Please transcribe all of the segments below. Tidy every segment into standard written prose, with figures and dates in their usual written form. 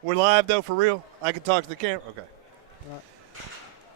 We're live, though, for real. I can talk to the camera. Okay. Right.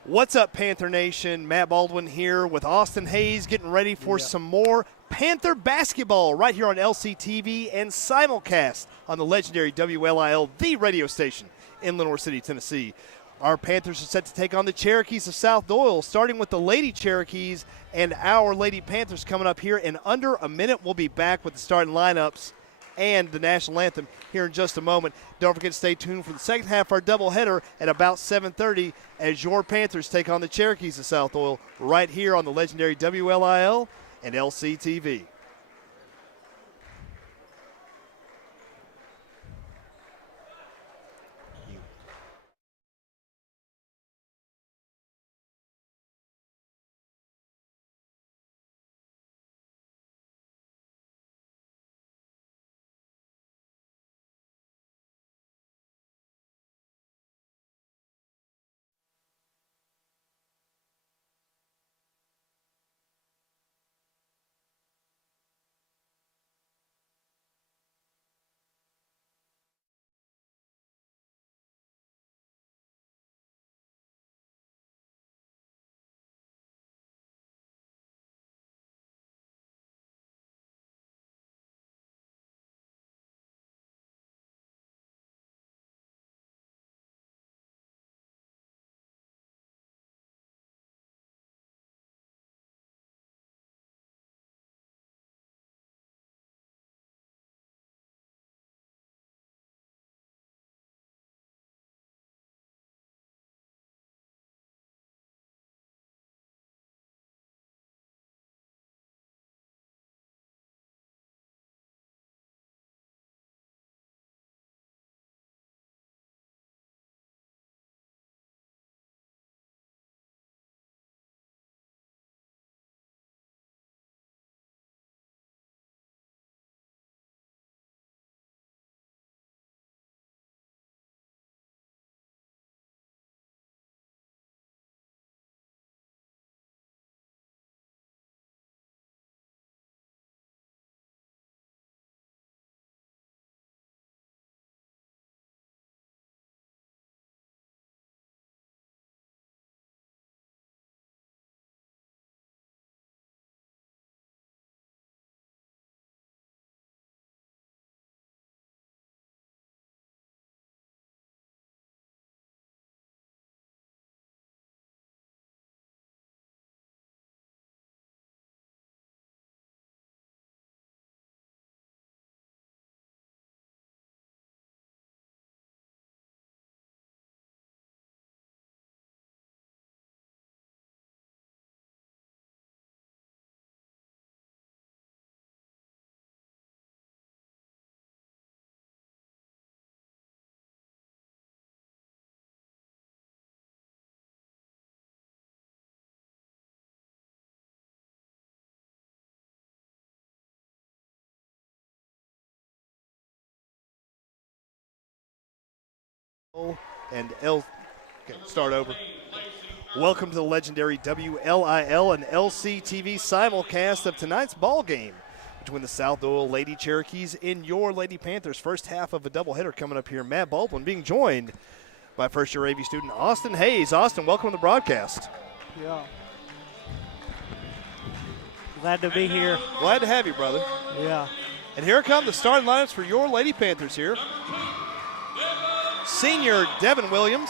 What's up, Panther Nation? Matt Baldwin here with Austin Hayes, getting ready for some more Panther basketball right here on LCTV and simulcast on the legendary WLIL, the radio station in Lenoir City, Tennessee. Our Panthers are set to take on the Cherokees of South Doyle, starting with the Lady Cherokees and our Lady Panthers coming up here in under a minute. We'll be back with the starting lineups and the national anthem here in just a moment. Don't forget to stay tuned for the second half of our doubleheader at about 7:30 as your Panthers take on the Cherokees of South Doyle right here on the legendary WLIL and LCTV. And start over. Welcome to the legendary WLIL and LCTV simulcast of tonight's ball game between the South Doyle Lady Cherokees and your Lady Panthers. First half of a doubleheader coming up here. Matt Baldwin being joined by first-year AV student Austin Hayes. Austin, welcome to the broadcast. Yeah. Glad to be here. Glad to have you, brother. Yeah. And here come the starting lineups for your Lady Panthers here. Senior Devin Williams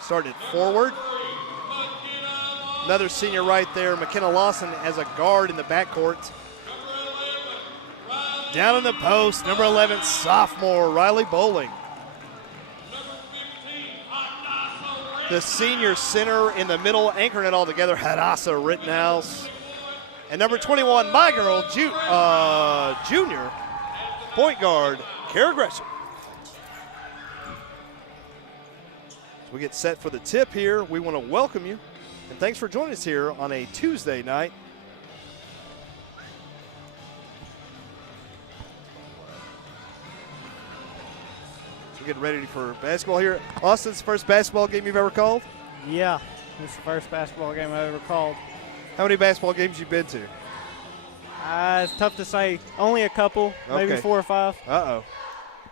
started forward. Another senior right there, McKenna Lawson, as a guard in the backcourt. Down in the post, number 11, sophomore Riley Bowling. The senior center in the middle, anchoring it all together, Hadassah Rittenhouse. And number 21, my girl, junior point guard, Kara Gresham. We get set for the tip here. We want to welcome you, and thanks for joining us here on a Tuesday night. We're getting ready for basketball here. Austin's first basketball game you've ever called? Yeah, this is the first basketball game I've ever called. How many basketball games you been to? It's tough to say. Only a couple, maybe 4 or 5. Uh-oh.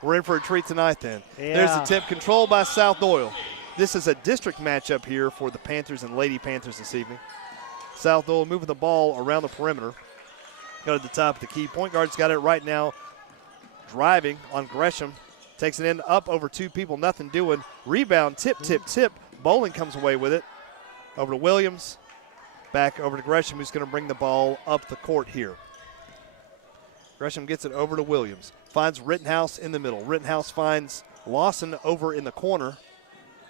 We're in for a treat tonight then. Yeah. There's the tip, controlled by South Doyle. This is a district matchup here for the Panthers and Lady Panthers this evening. South Doyle moving the ball around the perimeter. Go to the top of the key. Point guard's got it right now. Driving on Gresham. Takes it in, up over two people, nothing doing. Rebound, tip. Bowling comes away with it. Over to Williams. Back over to Gresham, who's going to bring the ball up the court here. Gresham gets it over to Williams. Finds Rittenhouse in the middle. Rittenhouse finds Lawson over in the corner.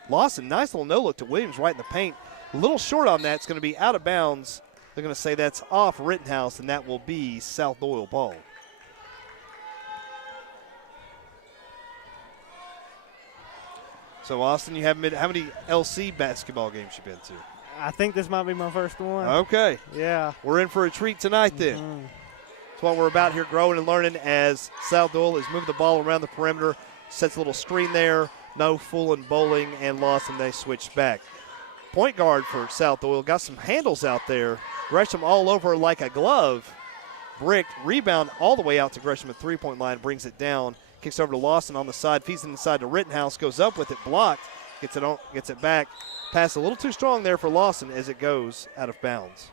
Lawson, nice little no-look to Williams right in the paint. A little short on that. It's going to be out of bounds. They're going to say that's off Rittenhouse, and that will be South Doyle ball. So, Austin, you haven't been, how many LC basketball games you been to? I think this might be my first one. Okay. Yeah. We're in for a treat tonight then. That's what we're about here, growing and learning as South Doyle is moving the ball around the perimeter. Sets a little screen there. No fooling Bowling and Lawson. They switch back. Point guard for South Doyle got some handles out there. Gresham all over like a glove. Bricked. Rebound all the way out to Gresham at three-point line. Brings it down. Kicks over to Lawson on the side. Feeds it inside to Rittenhouse. Goes up with it. Blocked. Gets it back. Pass a little too strong there for Lawson as it goes out of bounds.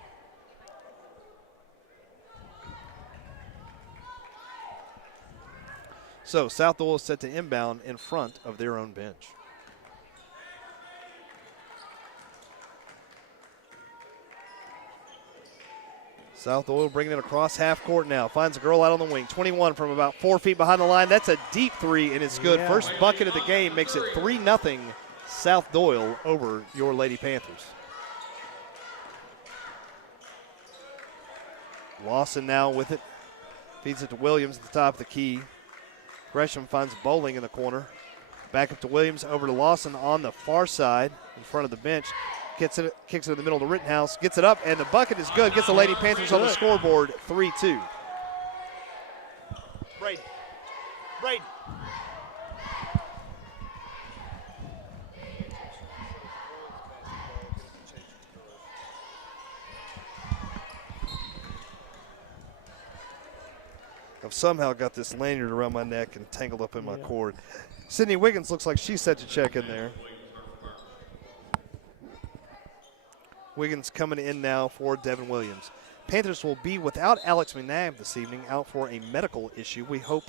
So South Doyle is set to inbound in front of their own bench. South Doyle bringing it across half court now. Finds a girl out on the wing. 21 from about 4 feet behind the line. That's a deep three, and it's good. Yeah. First bucket of the game makes it 3-0 South Doyle over your Lady Panthers. Lawson now with it. Feeds it to Williams at the top of the key. Gresham finds Bowling in the corner. Back up to Williams, over to Lawson on the far side in front of the bench. Kicks it in the middle to Rittenhouse. Gets it up, and the bucket is good. Gets the Lady Panthers on the scoreboard, 3-2. Brady. I've somehow got this lanyard around my neck and tangled up in my cord. Sydney Wiggins looks like she's set to check in there. Wiggins coming in now for Devin Williams. Panthers will be without Alex McNabb this evening, out for a medical issue. We hope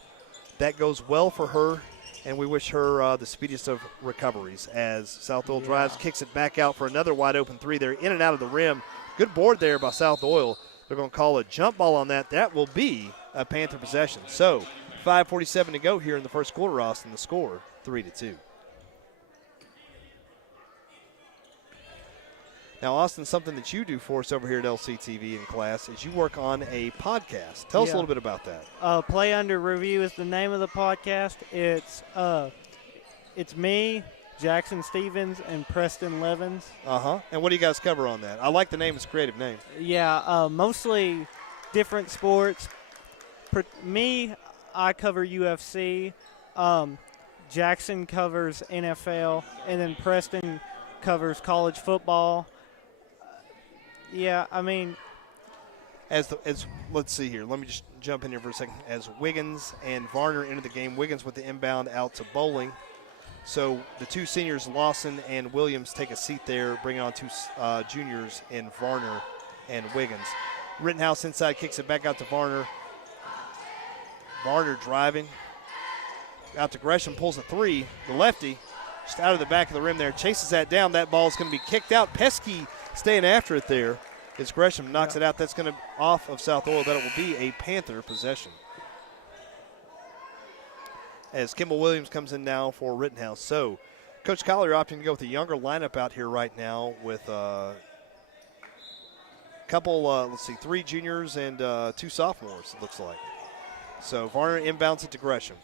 that goes well for her, and we wish her the speediest of recoveries as South Doyle drives, kicks it back out for another wide open three. They're in and out of the rim. Good board there by South Doyle. They're going to call a jump ball on that. That will be a Panther possession. So 5:47 to go here in the first quarter, Austin. The score, 3-2. Now, Austin, something that you do for us over here at LCTV in class is you work on a podcast. Tell us a little bit about that. Play Under Review is the name of the podcast. It's me, Jackson Stevens, and Preston Levins. And what do you guys cover on that? I like the name. It's a creative name. Yeah, mostly different sports. Me, I cover UFC. Jackson covers NFL, and then Preston covers college football. Yeah, I mean, as let's see here. Let me just jump in here for a second. As Wiggins and Varner into the game, Wiggins with the inbound out to Bowling. So the two seniors, Lawson and Williams, take a seat there, bringing on two juniors in Varner and Wiggins. Rittenhouse inside kicks it back out to Varner. Varner driving out to Gresham, pulls a three. The lefty just out of the back of the rim there, chases that down. That ball is going to be kicked out. Pesky staying after it there as Gresham knocks it out. That's going to off of South Doyle. That it will be a Panther possession. As Kimball Williams comes in now for Rittenhouse. So Coach Collier opting to go with a younger lineup out here right now with a couple, three juniors and two sophomores, it looks like. So Varner inbounds it to Gresham.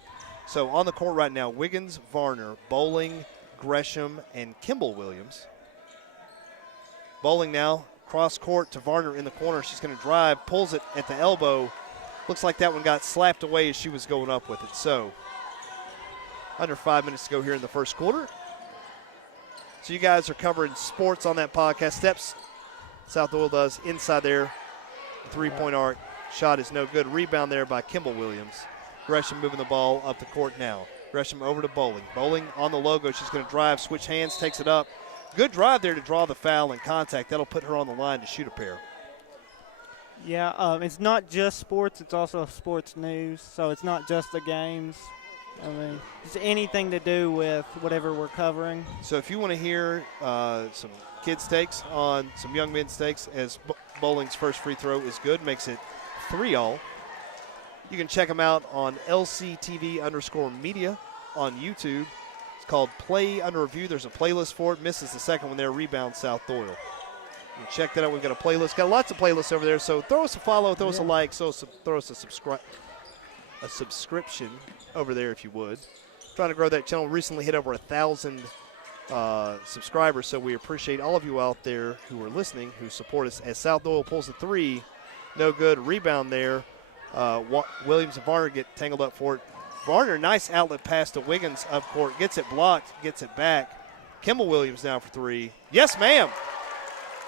So on the court right now, Wiggins, Varner, Bowling, Gresham, and Kimball Williams. Bowling now, cross court to Varner in the corner. She's going to drive, pulls it at the elbow. Looks like that one got slapped away as she was going up with it. So under 5 minutes to go here in the first quarter. So you guys are covering sports on that podcast. Steps South Doyle does inside there. The three-point arc. Shot is no good. Rebound there by Kimball Williams. Gresham moving the ball up the court now. Gresham over to Bowling. Bowling on the logo. She's going to drive, switch hands, takes it up. Good drive there to draw the foul and contact. That'll put her on the line to shoot a pair. Yeah, it's not just sports. It's also sports news. So it's not just the games. I mean, it's anything to do with whatever we're covering. So if you want to hear some kids' takes on some young men's takes, as Bowling's first free throw is good, makes it 3-all. You can check them out on LCTV_media on YouTube. It's called Play Under Review. There's a playlist for it. Misses the second one there. Rebound South Doyle. You can check that out. We've got a playlist. Got lots of playlists over there. So throw us a follow, throw us a like, throw us a subscription over there if you would. Trying to grow that channel. Recently hit over 1,000 subscribers. So we appreciate all of you out there who are listening, who support us. As South Doyle pulls the three, no good. Rebound there. Williams and Varner get tangled up for it. Varner, nice outlet pass to Wiggins up court. Gets it blocked, gets it back. Kimball Williams now for three. Yes, ma'am.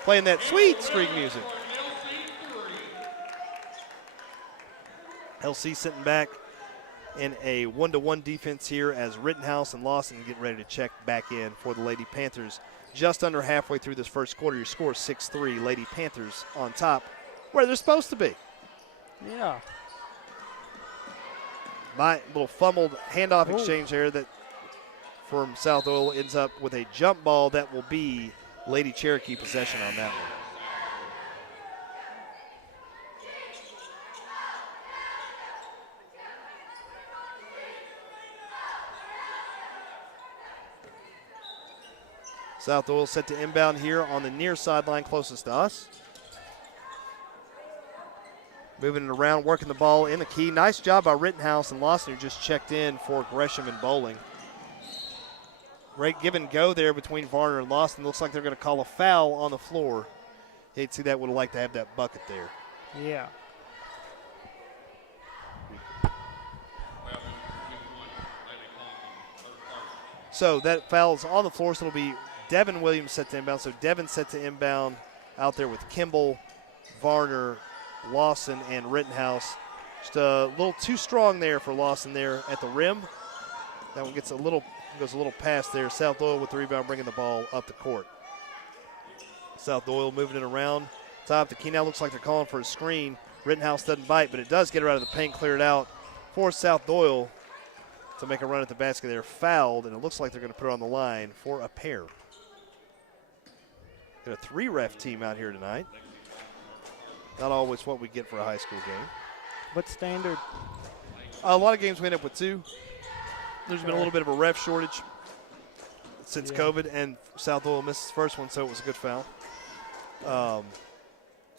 Playing that sweet streak music. LC sitting back in a 1-to-1 defense here as Rittenhouse and Lawson get ready to check back in for the Lady Panthers. Just under halfway through this first quarter, your score is 6-3. Lady Panthers on top where they're supposed to be. Yeah. My little fumbled handoff exchange there that from South Doyle ends up with a jump ball that will be Lady Cherokee possession on that one. South Doyle set to inbound here on the near sideline closest to us. Moving it around, working the ball in the key. Nice job by Rittenhouse and Lawson, who just checked in for Gresham and Bowling. Great give and go there between Varner and Lawson. Looks like they're going to call a foul on the floor. Hate to see that. Would have liked to have that bucket there. Yeah. So that foul's on the floor, so it'll be Devin Williams set to inbound. So Devin set to inbound out there with Kimball, Varner, Lawson, and Rittenhouse. Just a little too strong there for Lawson there at the rim. That one goes a little past there. South Doyle with the rebound, bringing the ball up the court. South Doyle moving it around. Top the key now. Looks like they're calling for a screen. Rittenhouse doesn't bite, but it does get her out of the paint, cleared out for South Doyle to make a run at the basket there. Fouled, and it looks like they're going to put her on the line for a pair. Got a 3-ref team out here tonight. Not always what we get for a high school game. What standard? A lot of games we end up with 2. There's been a little bit of a ref shortage since COVID, and South Doyle missed his first one, so it was a good foul.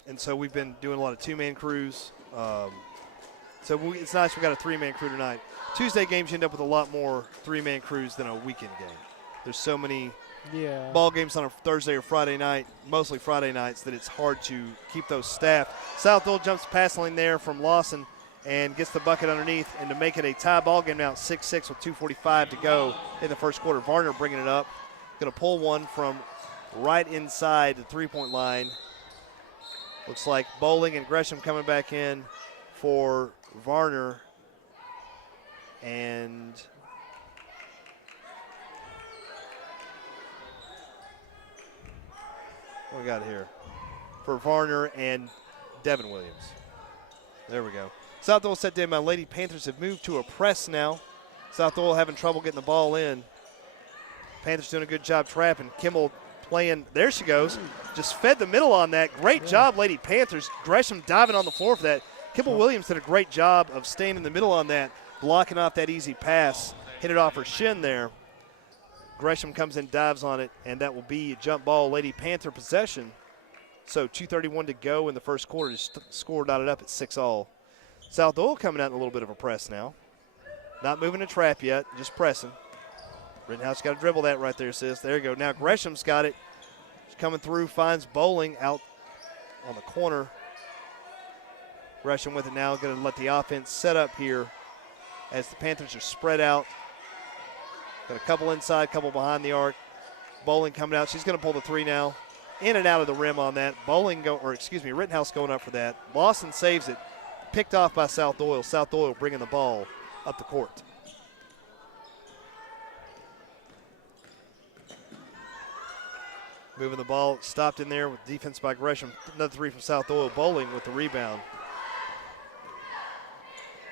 And so we've been doing a lot of 2-man crews. It's nice we got a 3-man crew tonight. Tuesday games, you end up with a lot more 3-man crews than a weekend game. There's so many ball games on a Thursday or Friday night, mostly Friday nights, that it's hard to keep those staffed. South Doyle jumps pass lane there from Lawson and gets the bucket underneath, and to make it a tie ball game now, 6-6 with 2:45 to go in the first quarter. Varner bringing it up. Going to pull one from right inside the three-point line. Looks like Bowling and Gresham coming back in for Varner. And what we got here? For Varner and Devin Williams. There we go. South Doyle set down by Lady Panthers have moved to a press now. South Doyle having trouble getting the ball in. Panthers doing a good job trapping. Kimball playing. There she goes. Just fed the middle on that. Great job, Lady Panthers. Gresham diving on the floor for that. Kimball Williams did a great job of staying in the middle on that, blocking off that easy pass. Hit it off her shin there. Gresham comes in, dives on it, and that will be a jump ball, Lady Panther possession. So 2:31 to go in the first quarter. Score dotted up at 6-all. South Doyle coming out in a little bit of a press now. Not moving a trap yet, just pressing. Rittenhouse got to dribble that right there, sis. There you go. Now Gresham's got it. She's coming through, finds Bowling out on the corner. Gresham with it now, going to let the offense set up here as the Panthers are spread out. Got a couple inside, couple behind the arc. Bowling coming out. She's going to pull the three now. In and out of the rim on that. Rittenhouse going up for that. Lawson saves it. Picked off by South Doyle. South Doyle bringing the ball up the court. Moving the ball, stopped in there with defense by Gresham. Another three from South Doyle. Bowling with the rebound.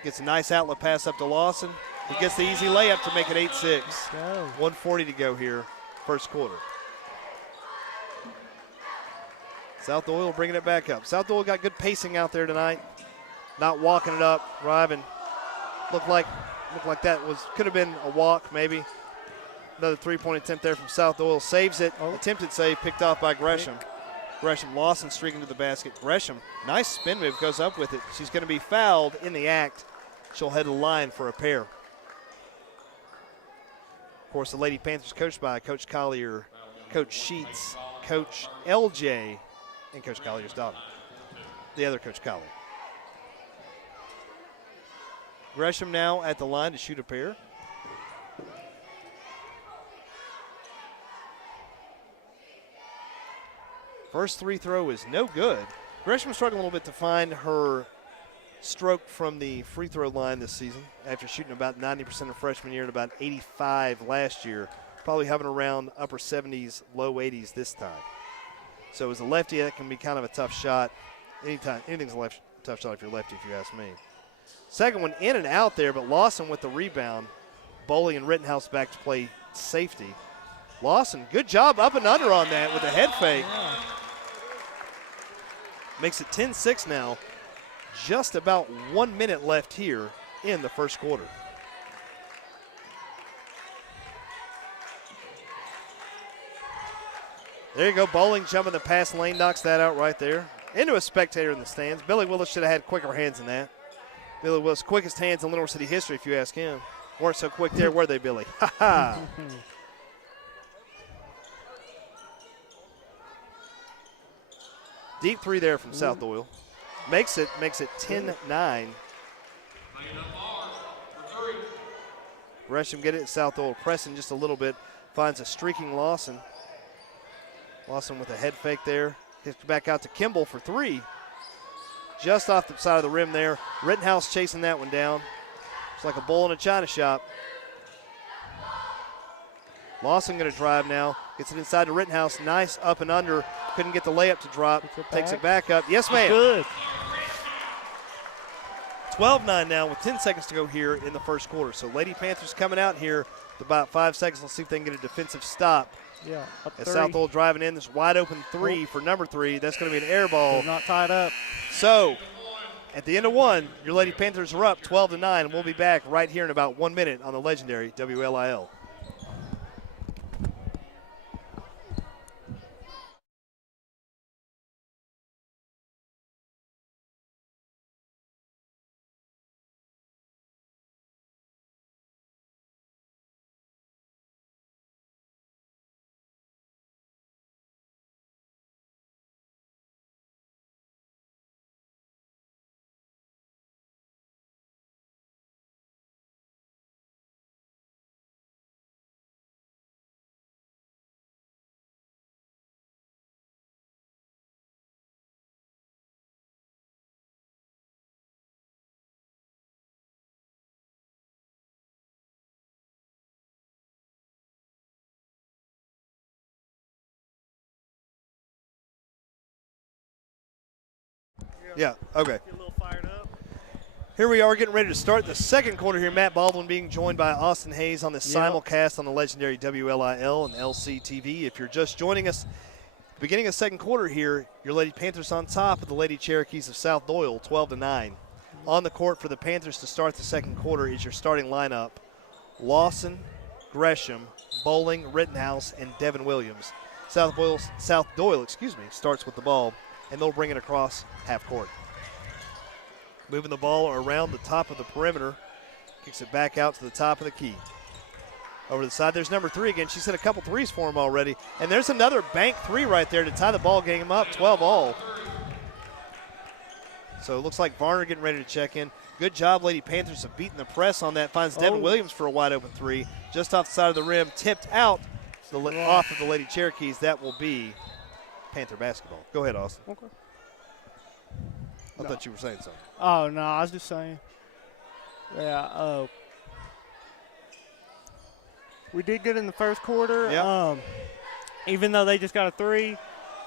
Gets a nice outlet pass up to Lawson. He gets the easy layup to make it 8-6. 1:40 to go here, first quarter. South Doyle bringing it back up. South Doyle got good pacing out there tonight. Not walking it up, driving. Looked like that could have been a walk maybe. Another three-point attempt there from South Doyle. Saves it. Attempted save picked off by Gresham. Gresham, Lawson streaking to the basket. Gresham, nice spin move, goes up with it. She's going to be fouled in the act. She'll head to the line for a pair. Of course, the Lady Panthers coached by Coach Collier, Coach Sheets, Coach LJ, and Coach Collier's daughter, the other Coach Collier. Gresham now at the line to shoot a pair. First free throw is no good. Gresham struggling a little bit to find her stroke from the free throw line this season after shooting about 90% of freshman year and about 85 last year. Probably having around upper 70s, low 80s this time. So as a lefty, that can be kind of a tough shot. Anything's a tough shot if you're lefty, if you ask me. Second one in and out there, but Lawson with the rebound. Bowling and Rittenhouse back to play safety. Lawson, good job up and under on that with a head fake. Yeah. Makes it 10-6 now. Just about 1 minute left here in the first quarter. There you go, Bowling jumping the pass lane, knocks that out right there. Into a spectator in the stands. Billy Willis should have had quicker hands than that. Billy Willis, quickest hands in Lenoir City history if you ask him. Weren't so quick there, were they, Billy? Ha ha. Deep three there from South Doyle. Makes it 10-9. Gresham get it. South Doyle pressing just a little bit. Finds a streaking Lawson. Lawson with a head fake there. Gets back out to Kimball for three. Just off the side of the rim there. Rittenhouse chasing that one down. It's like a bull in a china shop. Lawson going to drive now. Gets it inside to Rittenhouse. Nice up and under. Couldn't get the layup to drop. Takes it back up. Yes, ma'am. Good. 12-9 now with 10 seconds to go here in the first quarter. So Lady Panthers coming out here with about 5 seconds. Let's see if they can get a defensive stop. Yeah, up As three. South Doyle driving in this wide open three for number 3. That's going to be an air ball. Not tied up. So at the end of one, your Lady Panthers are up 12-9, and we'll be back right here in about 1 minute on the legendary WLIL. Yeah, okay. A little fired up. Here we are getting ready to start the second quarter here. Matt Baldwin being joined by Austin Hayes on the simulcast on the legendary WLIL and LCTV. If you're just joining us, beginning of second quarter here, your Lady Panthers on top of the Lady Cherokees of South Doyle, 12-9. On the court for the Panthers to start the second quarter is your starting lineup. Lawson, Gresham, Bowling, Rittenhouse, and Devin Williams. South Doyle, starts with the ball, and they'll bring it across half court. Moving the ball around the top of the perimeter. Kicks it back out to the top of the key. Over the side, there's number 3 again. She's hit a couple threes for him already. And there's another bank 3 right there to tie the ball game up, 12 all. So it looks like Varner getting ready to check in. Good job, Lady Panthers, of beating the press on that. Finds Devin Williams for a wide open 3. Just off the side of the rim, tipped out off of the Lady Cherokees. That will be Panther basketball. Go ahead, Austin. Okay. I thought you were saying something. Oh, no, I was just saying. Yeah, we did good in the first quarter. Yep. even though they just got a 3,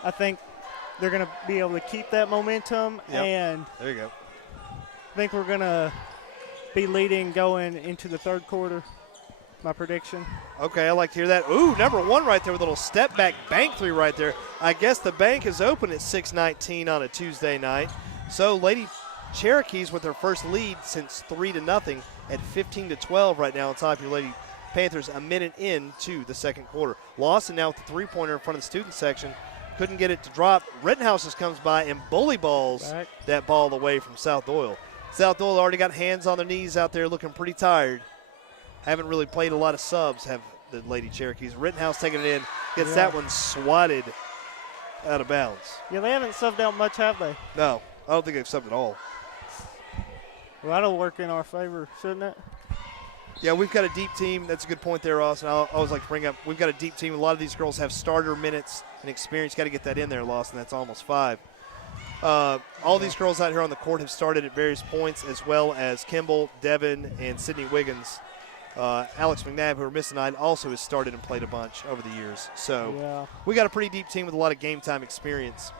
I think they're going to be able to keep that momentum. Yep. And there you go. I think we're going to be leading going into the third quarter, my prediction. Okay, I like to hear that. Ooh, number 1 right there with a little step back bank 3 right there. I guess the bank is open at 6:19 on a Tuesday night. So Lady Cherokees with their first lead since 3-0 at 15-12 right now on top of your Lady Panthers a minute into the second quarter. Lawson now with the 3-pointer in front of the student section. Couldn't get it to drop. Rittenhouse just comes by and bully balls that ball away from South Doyle. South Doyle already got hands on their knees out there looking pretty tired. Haven't really played a lot of subs, have the Lady Cherokees. Rittenhouse taking it in, gets that one swatted out of bounds. Yeah, they haven't subbed out much, have they? No, I don't think they've subbed at all. Well, that'll work in our favor, shouldn't it? Yeah, we've got a deep team. That's a good point there, Austin. I always like to bring up, we've got a deep team. A lot of these girls have starter minutes and experience. Got to get that in there, Lawson. That's almost 5. All these girls out here on the court have started at various points, as well as Kimball, Devin, and Sydney Wiggins. Alex McNabb, who are missing tonight, also has started and played a bunch over the years. So we got a pretty deep team with a lot of game time experience.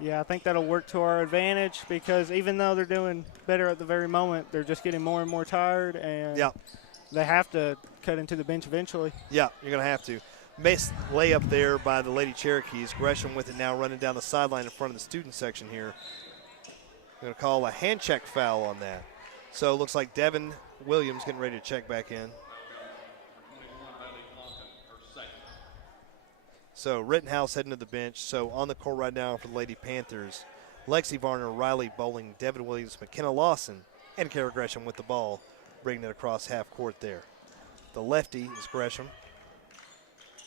Yeah, I think that'll work to our advantage because even though they're doing better at the very moment, they're just getting more and more tired, and they have to cut into the bench eventually. Yeah, you're going to have to. Missed layup there by the Lady Cherokees. Gresham with it now running down the sideline in front of the student section here. Going to call a hand check foul on that. So it looks like Devin Williams getting ready to check back in. So Rittenhouse heading to the bench. So on the court right now for the Lady Panthers, Lexi Varner, Riley Bowling, Devin Williams, McKenna Lawson, and Kara Gresham with the ball, bringing it across half court there. The lefty is Gresham.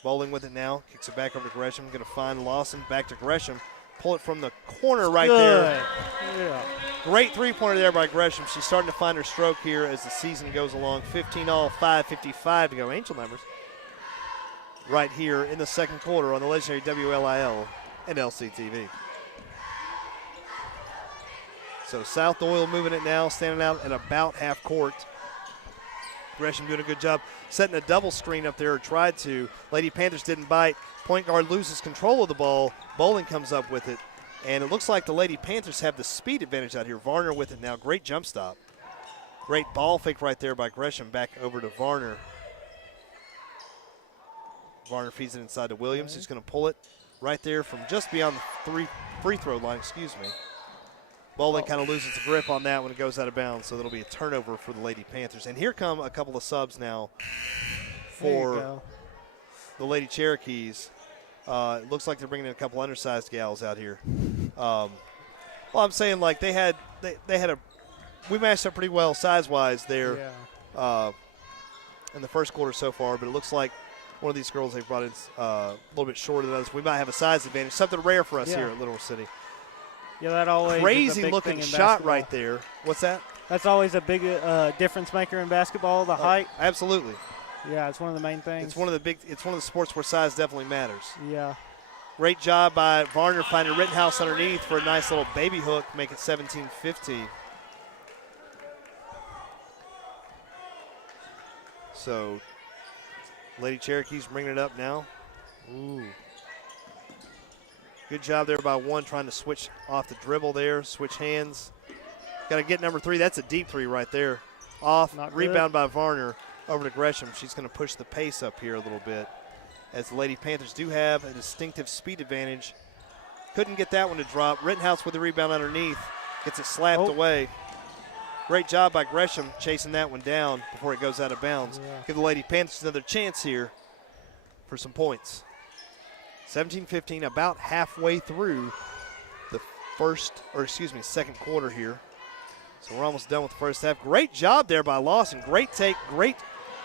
Bowling with it now, kicks it back over to Gresham. Going to find Lawson, back to Gresham. Pull it from the corner right there. Yeah. Great three-pointer there by Gresham. She's starting to find her stroke here as the season goes along. 15 all, 5:55 to go. Angel numbers right here in the second quarter on the legendary WLIL and LCTV. So South Doyle moving it now, standing out at about half court. Gresham doing a good job setting a double screen up there, or tried to. Lady Panthers didn't bite. Point guard loses control of the ball. Bowling comes up with it. And it looks like the Lady Panthers have the speed advantage out here. Varner with it now. Great jump stop. Great ball fake right there by Gresham. Back over to Varner. Varner feeds it inside to Williams. He's going to pull it right there from just beyond the free throw line. Bowling kind of loses the grip on that when it goes out of bounds, so that'll be a turnover for the Lady Panthers. And here come a couple of subs now for the Lady Cherokees. It looks like they're bringing in a couple undersized gals out here. Well, I'm saying like they had we matched up pretty well size-wise there in the first quarter so far, but it looks like one of these girls they brought in a little bit shorter than others. We might have a size advantage, something rare for us here at Little City. Yeah, that always crazy is a big looking thing in shot basketball. right there. What's that? That's always a big difference maker in basketball. The height. Absolutely. Yeah, it's one of the main things. It's one of the sports where size definitely matters. Yeah. Great job by Varner finding Rittenhouse underneath for a nice little baby hook, make it 17-15. So, Lady Cherokees bringing it up now. Ooh. Good job there by one, trying to switch off the dribble there, switch hands. Got to get number 3. That's a deep 3 right there. Off, rebound by Varner over to Gresham. She's going to push the pace up here a little bit, as the Lady Panthers do have a distinctive speed advantage. Couldn't get that one to drop. Rittenhouse with the rebound underneath. Gets it slapped away. Great job by Gresham chasing that one down before it goes out of bounds. Yeah. Give the Lady Panthers another chance here for some points. 17-15, about halfway through the second quarter here. So we're almost done with the first half. Great job there by Lawson. Great take, great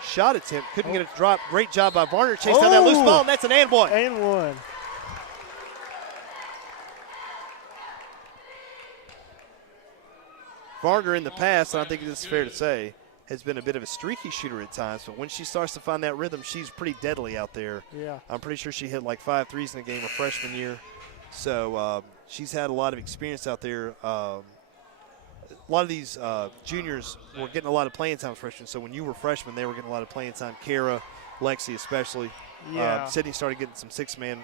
shot attempt. Couldn't get it to drop. Great job by Varner. Chased down that loose ball, and that's an and one. And one. Varner in the past, and I think it is fair to say, has been a bit of a streaky shooter at times, but when she starts to find that rhythm, she's pretty deadly out there. Yeah. I'm pretty sure she hit like 5 threes in the game her freshman year. So she's had a lot of experience out there. A lot of these juniors were getting a lot of playing time as freshmen. So when you were freshmen, they were getting a lot of playing time. Kara, Lexi especially. Yeah. Sydney started getting some six-man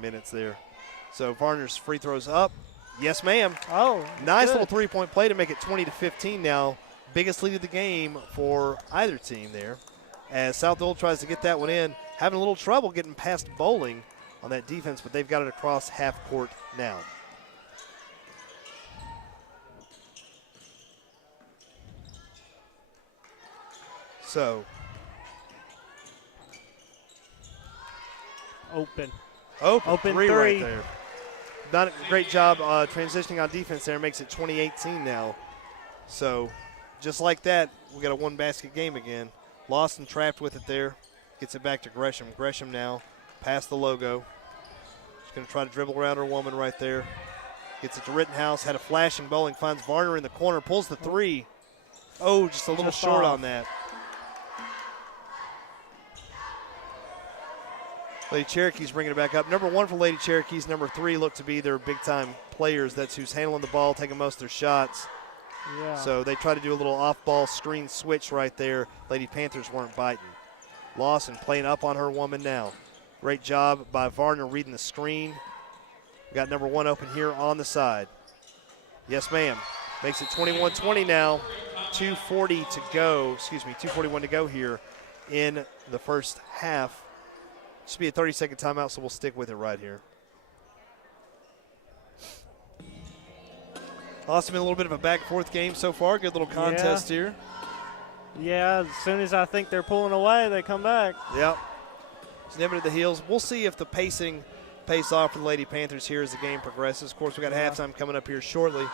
minutes there. So Varner's free throws up. Yes, ma'am. Oh, nice good. little three-point play to make it 20-15 now. Biggest lead of the game for either team there. As South Doyle tries to get that one in, having a little trouble getting past Bowling on that defense, but they've got it across half court now. So Open three three. right there. Not a great job transitioning on defense there. Makes it 20-18 now. So just like that, we got a one-basket game again. Lawson trapped with it there. Gets it back to Gresham. Gresham now past the logo. She's going to try to dribble around her woman right there. Gets it to Rittenhouse. Had a flashing Bowling. Finds Varner in the corner. Pulls the three. Oh, just a little short on that. Lady Cherokee's bringing it back up. Number 1 for Lady Cherokee's. Number 3 look to be their big-time players. That's who's handling the ball, taking most of their shots. Yeah. So they try to do a little off-ball screen switch right there. Lady Panthers weren't biting. Lawson playing up on her woman now. Great job by Varner reading the screen. We got number 1 open here on the side. Yes, ma'am. Makes it 21-20 now. 2:41 to go here in the first half. Should be a 30-second timeout, so we'll stick with it right here. Austin, been a little bit of a back-and-forth game so far. Good little contest here. Yeah, as soon as I think they're pulling away, they come back. Yep. It's nipping at the heels. We'll see if the pacing pays off for the Lady Panthers here as the game progresses. Of course, we got halftime coming up here shortly.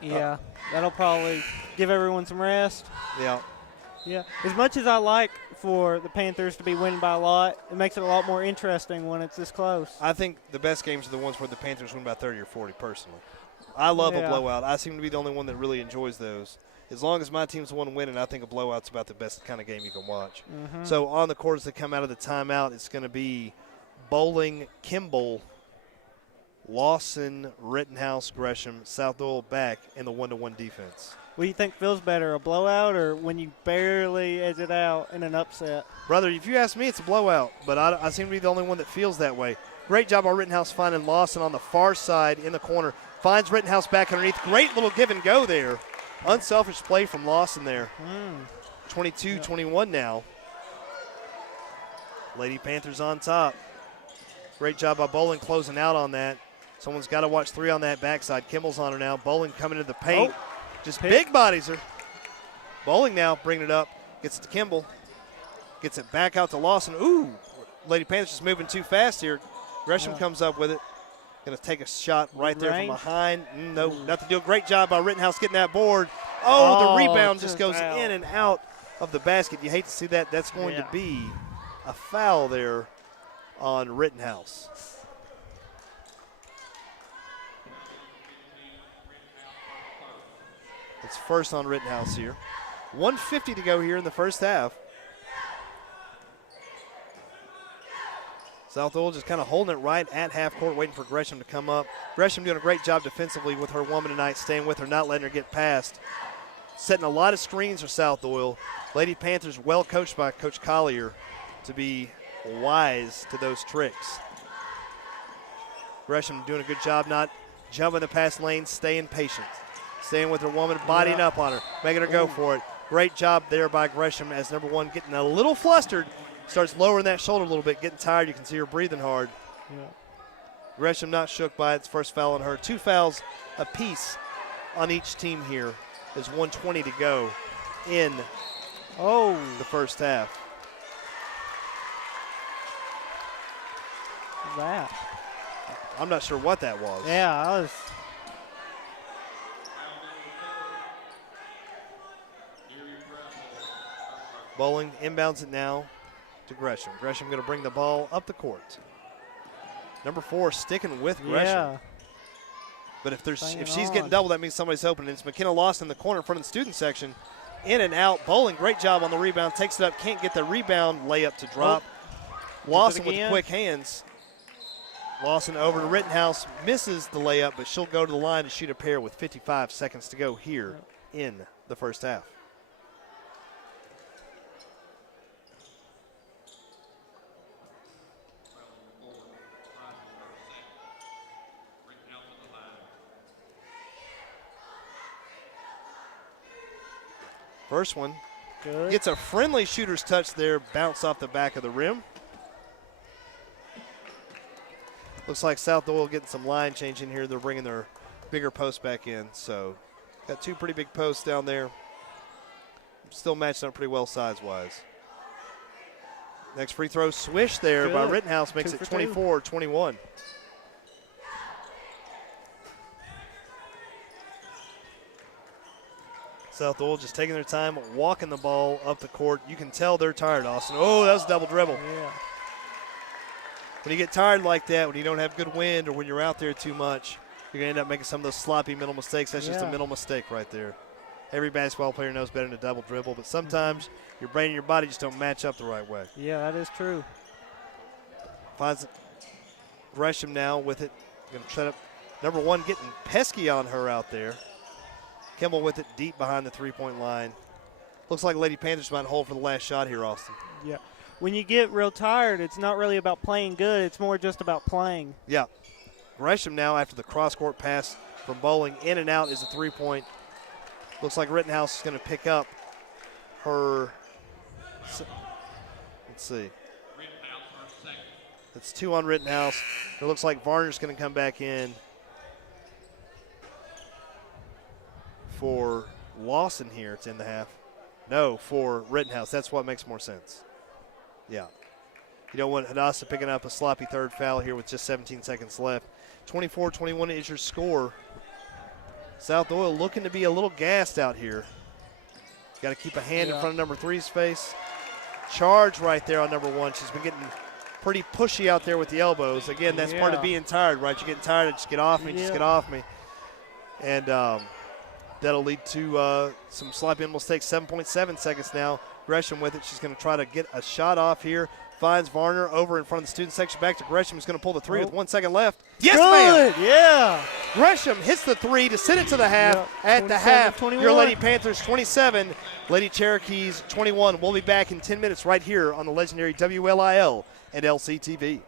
Yeah, that'll probably give everyone some rest. Yeah. Yeah, as much as I like for the Panthers to be winning by a lot, it makes it a lot more interesting when it's this close. I think the best games are the ones where the Panthers win by 30 or 40 personally. I love a blowout. I seem to be the only one that really enjoys those. As long as my team's the one winning, I think a blowout's about the best kind of game you can watch. Mm-hmm. So on the court as they come out of the timeout, it's going to be Bowling, Kimball, Lawson, Rittenhouse, Gresham, South Doyle back in the 1-to-1 defense. What do you think feels better, a blowout or when you barely edge it out in an upset? Brother, if you ask me, it's a blowout, but I seem to be the only one that feels that way. Great job by Rittenhouse finding Lawson on the far side in the corner. Finds Rittenhouse back underneath. Great little give and go there. Unselfish play from Lawson there. 22-21 now. Lady Panthers on top. Great job by Bowling closing out on that. Someone's got to watch 3 on that backside. Kimball's on her now. Bowling coming into the paint. Just big bodies her. Bowling now bringing it up. Gets it to Kimball. Gets it back out to Lawson. Ooh, Lady Panthers just moving too fast here. Gresham comes up with it. Going to take a shot right there from behind. No, nothing to do. Great job by Rittenhouse getting that board. Oh, the rebound just goes in and out of the basket. You hate to see that. That's going to be a foul there on Rittenhouse. It's first on Rittenhouse here. 1:50 to go here in the first half. South Doyle just kind of holding it right at half court, waiting for Gresham to come up. Gresham doing a great job defensively with her woman tonight, staying with her, not letting her get past. Setting a lot of screens for South Doyle. Lady Panthers well coached by Coach Collier to be wise to those tricks. Gresham doing a good job not jumping the pass lane, staying patient. Staying with her woman, bodying up on her, making her go for it. Great job there by Gresham as number 1 getting a little flustered. Starts lowering that shoulder a little bit, getting tired. You can see her breathing hard. Gresham not shook by it. It's first foul on her. 2 fouls apiece on each team here. There's 1:20 to go in the first half. That. I'm not sure what that was. Yeah, I was. Bowling inbounds it now to Gresham. Gresham going to bring the ball up the court. Number 4 sticking with Gresham. Yeah. But if she's getting double, that means somebody's open. And it's McKenna Lawson in the corner in front of the student section. In and out. Bowling, great job on the rebound. Takes it up, can't get the rebound. Layup to drop. Lawson with quick hands. Lawson over to Rittenhouse. Misses the layup, but she'll go to the line to shoot a pair with 55 seconds to go here in the first half. First one. Good. Gets a friendly shooter's touch there, bounce off the back of the rim. Looks like South Doyle getting some line change in here. They're bringing their bigger post back in. So got two pretty big posts down there. Still matching up pretty well size-wise. Next free throw swish there by Rittenhouse makes it 24-21. South Doyle just taking their time, walking the ball up the court. You can tell they're tired, Austin. Oh, that was a double dribble. Yeah. When you get tired like that, when you don't have good wind or when you're out there too much, you're going to end up making some of those sloppy mental mistakes. That's just a mental mistake right there. Every basketball player knows better than a double dribble, but sometimes your brain and your body just don't match up the right way. Yeah, that is true. Finds Gresham now with it. Going to set up number one, getting pesky on her out there. Kimball with it deep behind the three-point line. Looks like Lady Panthers might hold for the last shot here, Austin. Yeah. When you get real tired, it's not really about playing good. It's more just about playing. Yeah. Gresham now, after the cross-court pass from Bowling, in and out is a three-point. Looks like Rittenhouse is going to pick up her. Let's see. That's two on Rittenhouse. It looks like Varner's going to come back in for Lawson here. It's in the half. No, for Rittenhouse. That's what makes more sense. Yeah. You don't want Hadassah picking up a sloppy third foul here with just 17 seconds left. 24-21 is your score. South Doyle looking to be a little gassed out here. Got to keep a hand in front of number three's face. Charge right there on number one. She's been getting pretty pushy out there with the elbows. Again, that's part of being tired, right? You're getting tired, just get off me, just get off me. And that'll lead to some sloppy mistakes. 7.7 seconds now. Gresham with it. She's going to try to get a shot off here. Finds Varner over in front of the student section. Back to Gresham. He's going to pull the three with 1 second left. Yes, ma'am. Yeah. Gresham hits the three to send it to the half. At the half, 21. Your Lady Panthers 27, Lady Cherokees 21. We'll be back in 10 minutes right here on the legendary WLIL and LCTV.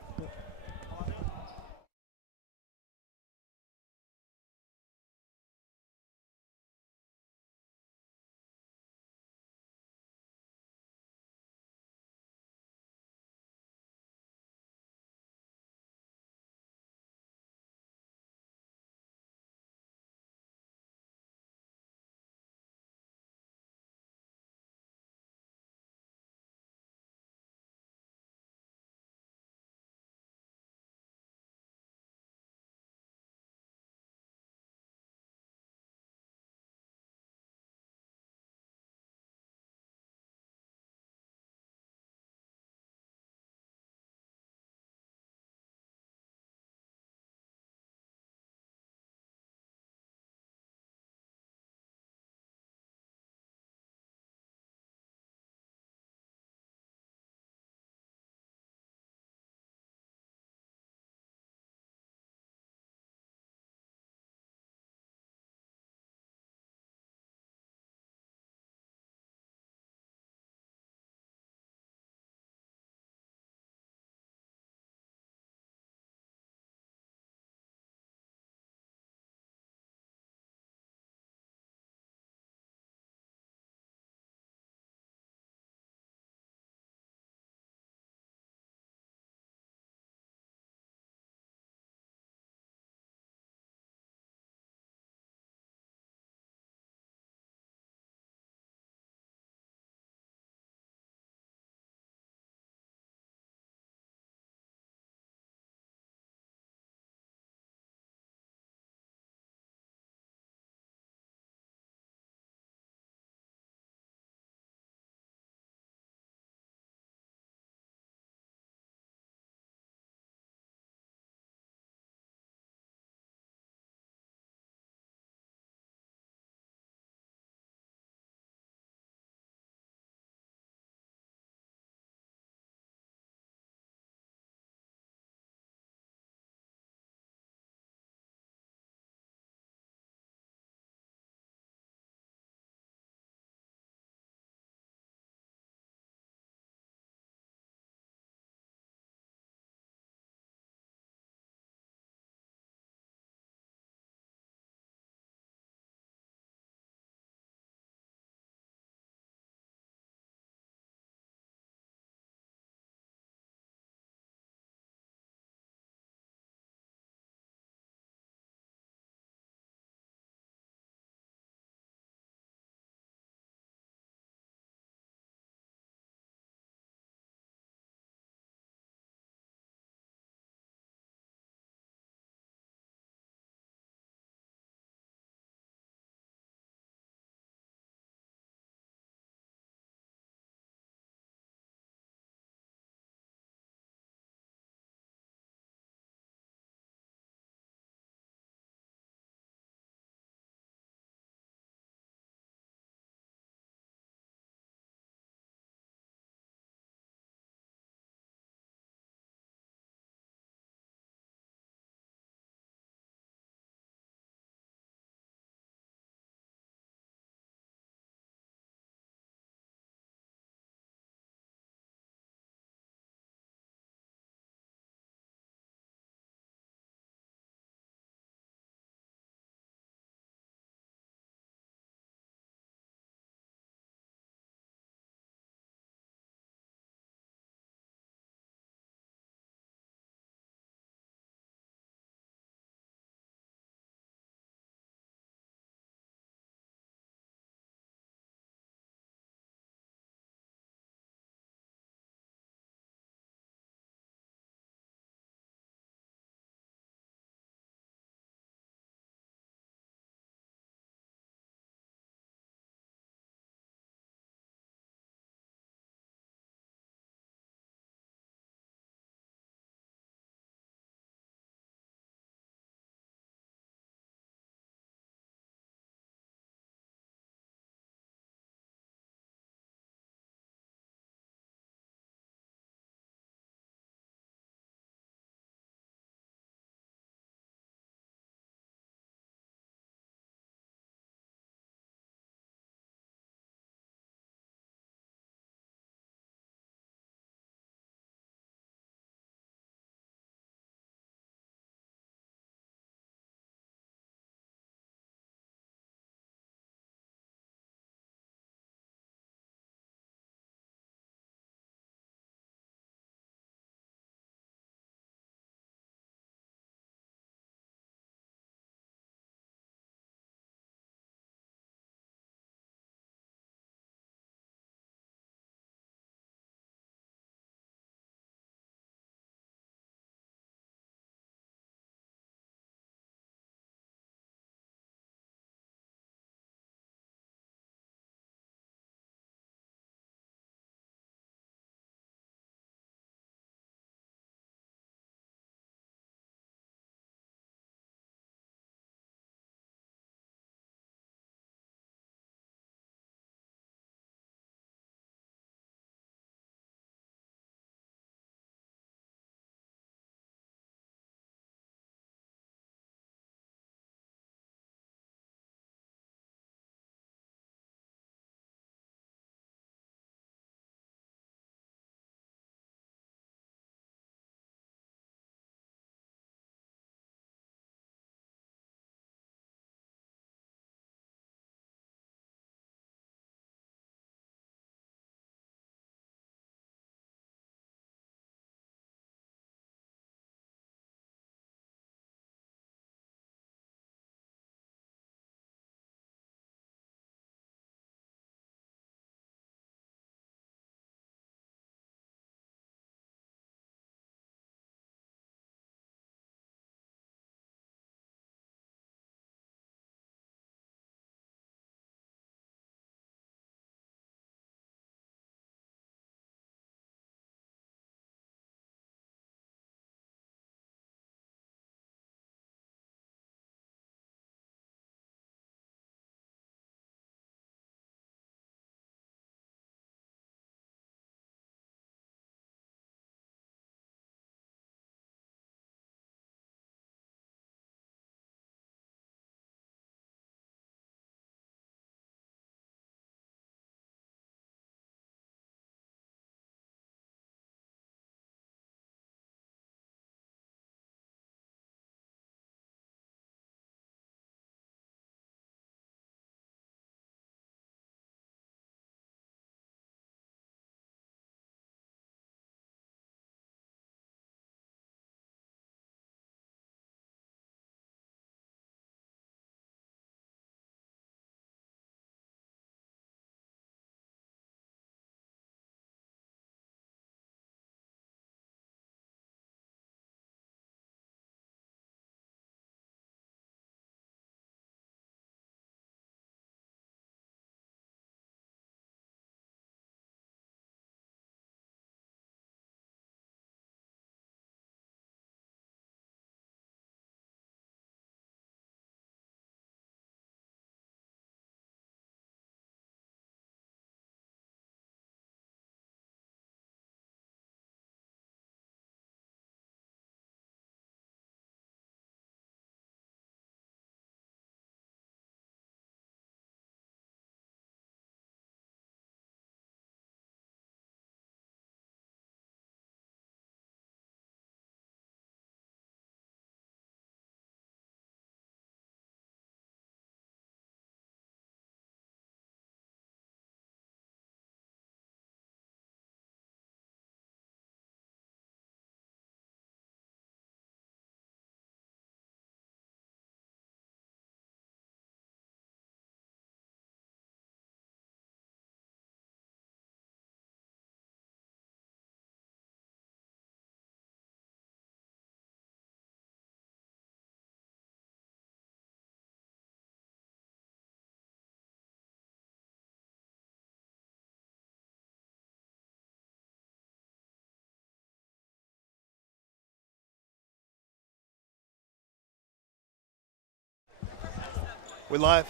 We live?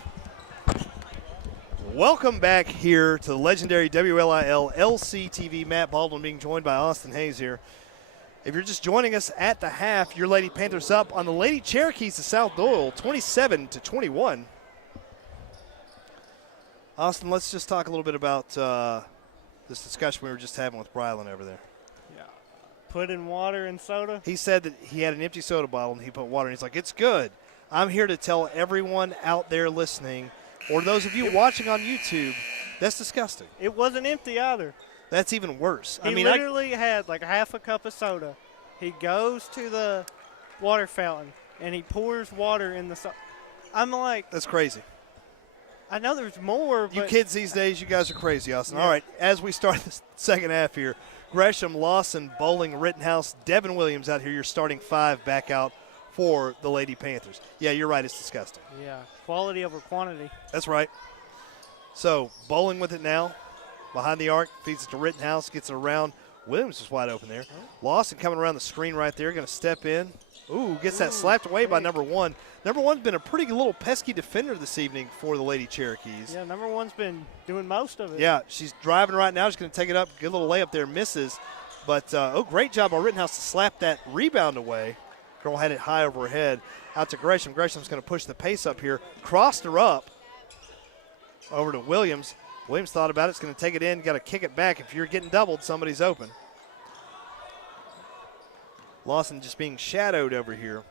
Welcome back here to the legendary WLIL LCTV. Matt Baldwin being joined by Austin Hayes here. If you're just joining us at the half, your Lady Panthers up on the Lady Cherokees of South Doyle, 27-21. Austin, let's just talk a little bit about this discussion we were just having with Brylan over there. Yeah. Put in water and soda? He said that he had an empty soda bottle and he put water in. He's like, it's good. I'm here to tell everyone out there listening, or those of you watching on YouTube, that's disgusting. It wasn't empty either. That's even worse. He literally had like half a cup of soda. He goes to the water fountain, and he pours water in the soda. I'm like. That's crazy. I know there's more, but. You kids these days, you guys are crazy, Austin. Yeah. All right, as we start the second half here, Gresham, Lawson, Bowling, Rittenhouse, Devin Williams out here. Your starting five back out for the Lady Panthers. Yeah, you're right. It's disgusting. Yeah, quality over quantity. That's right. So, Bowling with it now. Behind the arc, feeds it to Rittenhouse, gets it around. Williams is wide open there. Lawson coming around the screen right there, going to step in. Ooh, gets that slapped away by number one. Number one's been a pretty little pesky defender this evening for the Lady Cherokees. Yeah, number one's been doing most of it. Yeah, she's driving right now. She's going to take it up. Good little layup there, misses. But, great job by Rittenhouse to slap that rebound away. Girl had it high over her head. Out to Gresham. Gresham's going to push the pace up here. Crossed her up over to Williams. Williams thought about it. It's going to take it in. Got to kick it back. If you're getting doubled, somebody's open. Lawson just being shadowed over here.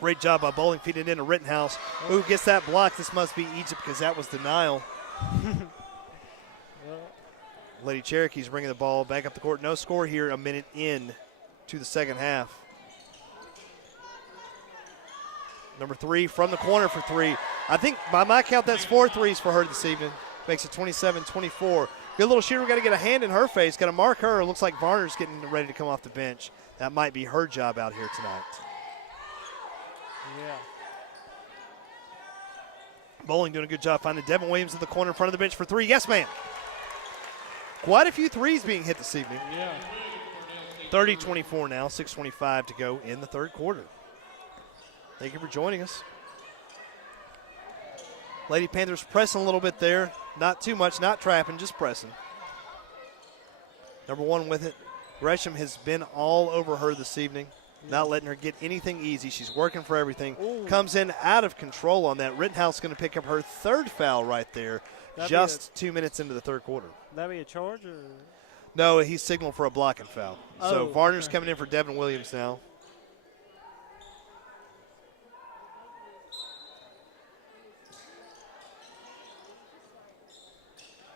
Great job by Bowling, feeding it into Rittenhouse. Ooh, gets that block. This must be Egypt because that was denial. Lady Cherokees bringing the ball back up the court. No score here, a minute in to the second half. Number three from the corner for three. I think by my count that's 4 threes for her this evening. Makes it 27-24. Good little shooter. Got to get a hand in her face. Got to mark her. It looks like Varner's getting ready to come off the bench. That might be her job out here tonight. Yeah. Bowling doing a good job finding Devin Williams in the corner in front of the bench for three. Yes, ma'am. Quite a few threes being hit this evening. Yeah. 30-24 now. 6:25 to go in the third quarter. Thank you for joining us. Lady Panthers pressing a little bit there. Not too much, not trapping, just pressing. Number one with it. Gresham has been all over her this evening, not letting her get anything easy. She's working for everything. Ooh. Comes in out of control on that. Rittenhouse going to pick up her third foul right there, just 2 minutes into the third quarter. That be a charge or? No, he's signaled for a blocking foul. So Varner's okay. coming in for Devin Williams now.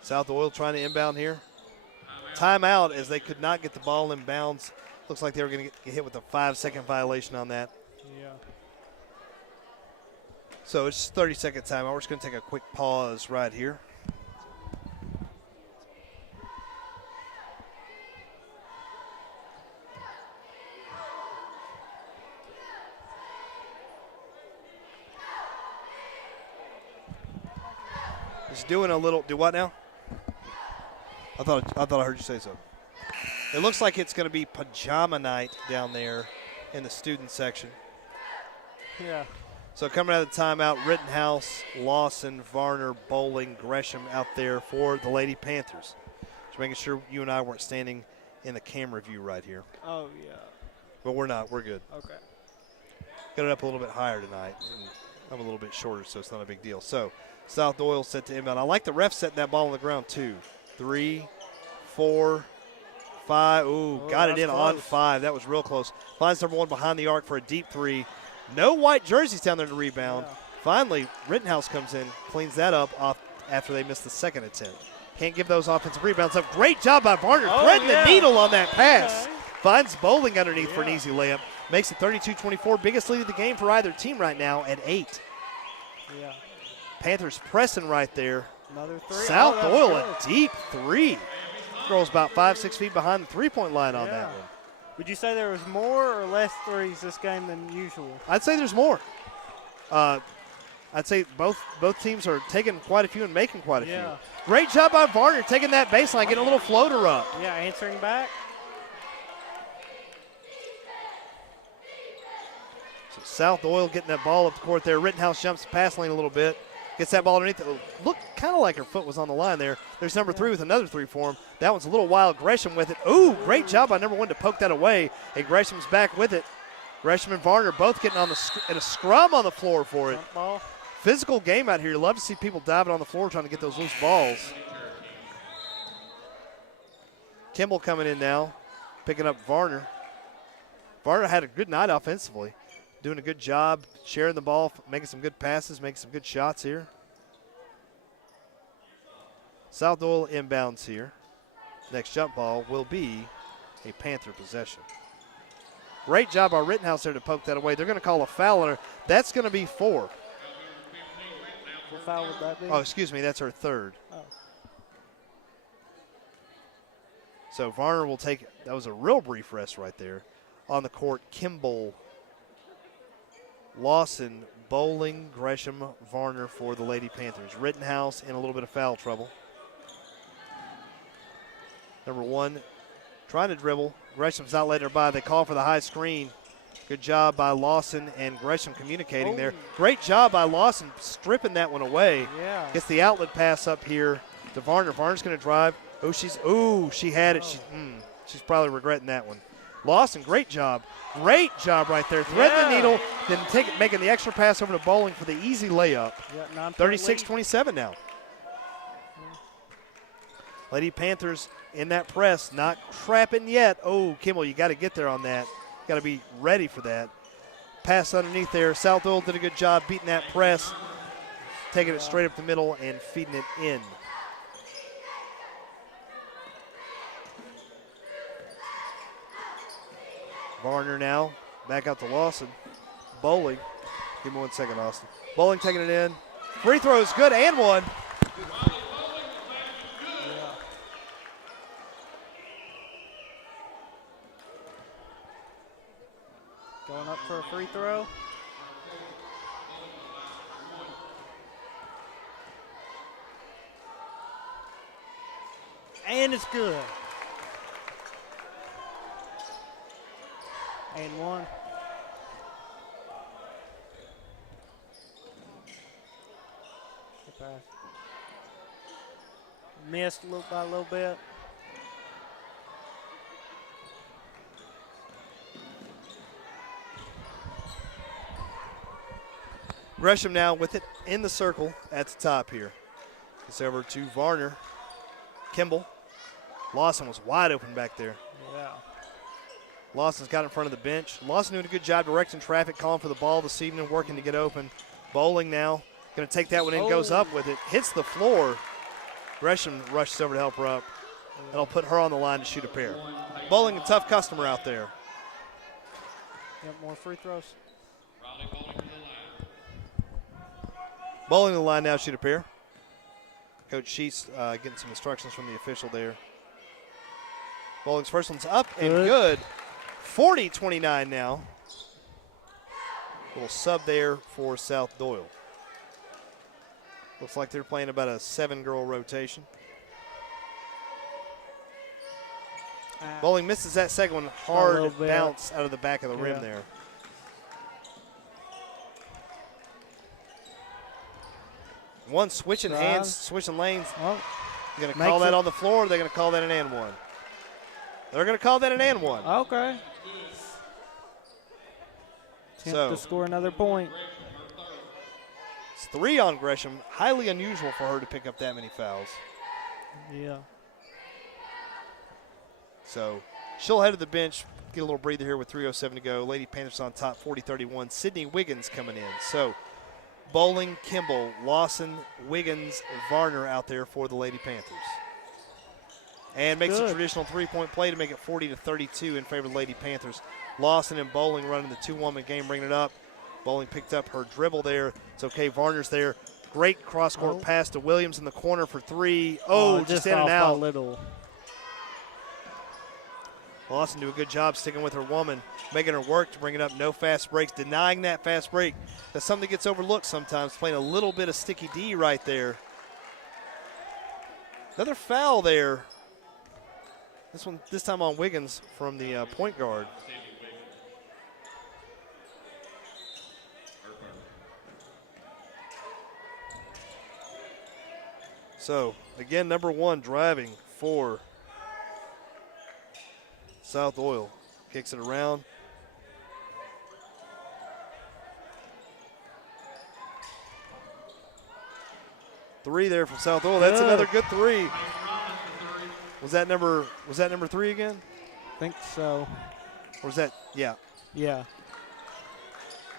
South Doyle trying to inbound here. Timeout as they could not get the ball in bounds. Looks like they were going to get hit with a 5-second violation on that. Yeah. So it's 30-second timeout. We're just going to take a quick pause right here. Just doing a little. Do what now? I thought I heard you say so. It looks like it's going to be pajama night down there in the student section. Yeah. So coming out of the timeout, Rittenhouse, Lawson, Varner, Bowling, Gresham out there for the Lady Panthers. Just making sure you and I weren't standing in the camera view right here. Oh, yeah. But we're not. We're good. Okay. Got it up a little bit higher tonight. And I'm a little bit shorter, so it's not a big deal. So South Doyle set to inbound. I like the ref setting that ball on the ground, too. 3, 4, 5. Ooh, got it in close. on 5. That was real close. Finds number one behind the arc for a deep 3. No white jerseys down there to rebound. Yeah. Finally, Rittenhouse comes in, cleans that up off after they missed the second attempt. Can't give those offensive rebounds up. Great job by Varner, threading the needle on that pass. Okay. Finds Bowling underneath for an easy layup. Makes it 32-24. Biggest lead of the game for either team right now at 8. Yeah. Panthers pressing right there. Another 3. South Doyle, good. a deep 3. Girl's about 5-6 feet behind the three-point line on that one. Would you say there was more or less threes this game than usual? I'd say there's more. I'd say both teams are taking quite a few and making quite a few. Great job by Varner taking that baseline, getting a little floater up. Yeah, answering back. So South Doyle getting that ball up the court there. Rittenhouse jumps the pass lane a little bit. Gets that ball underneath. Looked kind of like her foot was on the line there. There's number 3 with another 3 for him. That one's a little wild. Gresham with it. Ooh, great job by number 1 to poke that away. And Gresham's back with it. Gresham and Varner both getting on in a scrum on the floor for it. Physical game out here. You love to see people diving on the floor trying to get those loose balls. Kimball coming in now, picking up Varner. Varner had a good night offensively. Doing a good job sharing the ball, making some good passes, making some good shots here. South Doyle inbounds here. Next jump ball will be a Panther possession. Great job by Rittenhouse there to poke that away. They're going to call a foul on her. That's going to be 4. What foul would that be? Oh, excuse me, that's her 3rd. Oh. So Varner will take, that was a real brief rest right there. On the court, Kimball, Lawson, Bowling, Gresham, Varner for the Lady Panthers. Rittenhouse in a little bit of foul trouble. Number 1 trying to dribble. Gresham's not letting her by. They call for the high screen. Good job by Lawson and Gresham communicating there. Great job by Lawson stripping that one away. Yeah. Gets the outlet pass up here to Varner. Varner's going to drive. She had it. She's probably regretting that one. Lawson, great job. Great job right there. Threading the needle, then making the extra pass over to Bowling for the easy layup. 36-27 now. Lady Panthers in that press, not trapping yet. Oh, Kimball, you got to get there on that. Got to be ready for that. Pass underneath there. South Doyle did a good job beating that press, taking it straight up the middle and feeding it in. Varner now back out to Lawson. Bowling. Give me 1 second, Austin. Bowling taking it in. Free throw is good and 1. Going up for a free throw. And it's good. And 1. Good pass. Missed by a little bit. Gresham now with it in the circle at the top here. It's over to Varner. Kimball. Lawson was wide open back there. Yeah. Lawson's got in front of the bench. Lawson doing a good job directing traffic, calling for the ball this evening, working to get open. Bowling now. Going to take that one in, goes up with it, hits the floor. Gresham rushes over to help her up. That'll put her on the line to shoot a pair. Bowling, a tough customer out there. Yep, more free throws. Bowling the line now, shoot a pair. Coach Sheets getting some instructions from the official there. Bowling's first one's up and good. 40-29 now. Little sub there for South Doyle. Looks like they're playing about a 7-girl rotation. Bowling misses that second one. Hard bounce out of the back of the rim there. One switching hands, switching lanes. They're going to call that on the floor, or they're going to call that an and 1. They're going to call that an and 1. Okay. Attempt to score another point. It's 3 on Gresham. Highly unusual for her to pick up that many fouls. Yeah. So she'll head to the bench, get a little breather here with 3:07 to go. Lady Panthers on top, 40-31. Sydney Wiggins coming in. So Bowling, Kimball, Lawson, Wiggins, Varner out there for the Lady Panthers. And makes a traditional three-point play to make it 40-32 in favor of the Lady Panthers. Lawson and Bowling running the 2-woman game, bringing it up. Bowling picked up her dribble there. It's okay. Varner's there. Great cross-court pass to Williams in the corner for 3. Just in and out. A little. Lawson do a good job sticking with her woman, making her work to bring it up. No fast breaks, denying that fast break. That's something that gets overlooked sometimes, playing a little bit of sticky D right there. Another foul there. This time on Wiggins from the point guard. So, again, number 1 driving for South Doyle. Kicks it around. Three there from South Doyle. That's another good 3. Was that number 3 again? I think so. Or was that, yeah. Yeah.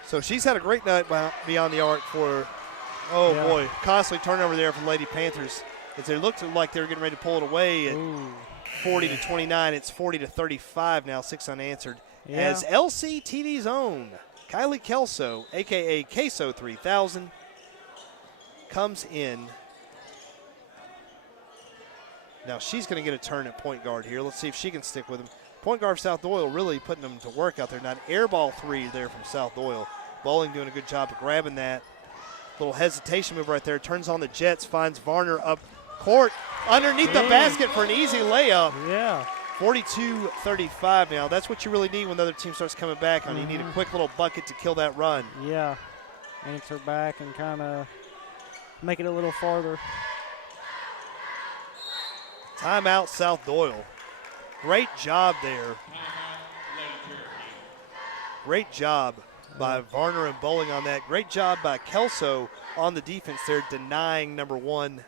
So she's had a great night beyond the arc for, oh Yeah. boy, costly turnover there from Lady Panthers. As they looked like they were getting ready to pull it away at 40-29. It's 40-35 now, 6 unanswered. Yeah. As LCTV's own Kylie Kelso, a.k.a. Queso 3000, comes in. Now she's going to get a turn at point guard here. Let's see if she can stick with him. Point guard for South Doyle really putting them to work out there. Now an air ball 3 there from South Doyle. Bowling doing a good job of grabbing that. Little hesitation move right there. Turns on the Jets, finds Varner up court. Underneath the basket for an easy layup. Yeah. 42-35 now. That's what you really need when the other team starts coming back on. You need a quick little bucket to kill that run. Yeah. Answer back and kind of make it a little farther. Timeout, South Doyle. Great job there. Great job by Varner and Bowling on that. Great job by Kelso on the defense there, denying number 1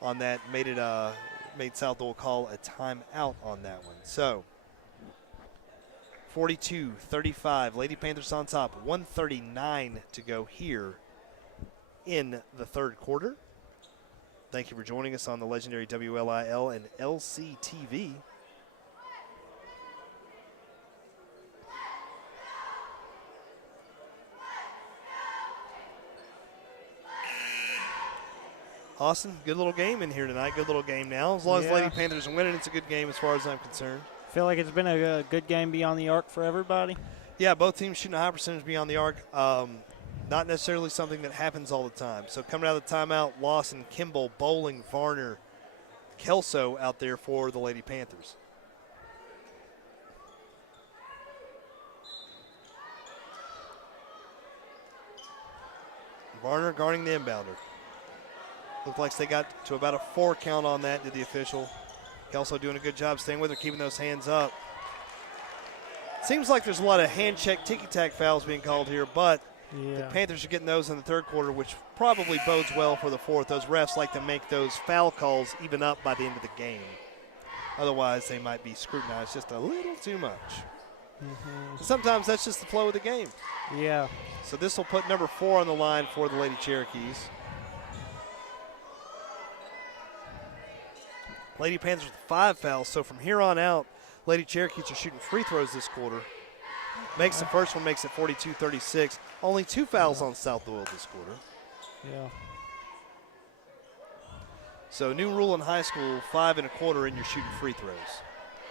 on that. Made South Doyle call a timeout on that one. So 42-35. Lady Panthers on top. 1:39 to go here in the third quarter. Thank you for joining us on the legendary WLIL and LCTV. Austin, good little game in here tonight. Good little game now. As long as Lady Panthers are winning, it's a good game as far as I'm concerned. I feel like it's been a good game beyond the arc for everybody. Yeah, both teams shooting a high percentage beyond the arc. Not necessarily something that happens all the time. So coming out of the timeout, Lawson, Kimball, Bowling, Varner, Kelso out there for the Lady Panthers. Varner guarding the inbounder. Looked like they got to about a 4 count on that, did the official. Kelso doing a good job staying with her, keeping those hands up. Seems like there's a lot of hand check, ticky-tack fouls being called here, but the Panthers are getting those in the third quarter, which probably bodes well for the fourth. Those refs like to make those foul calls even up by the end of the game. Otherwise, they might be scrutinized just a little too much. Sometimes that's just the flow of the game. Yeah. So this will put number 4 on the line for the Lady Cherokees. Lady Panthers with 5 fouls, so from here on out, Lady Cherokees are shooting free throws this quarter. Makes the first one, makes it 42-36. Only 2 fouls on South Doyle this quarter. Yeah. So new rule in high school, 5 1/4 and you're shooting free throws.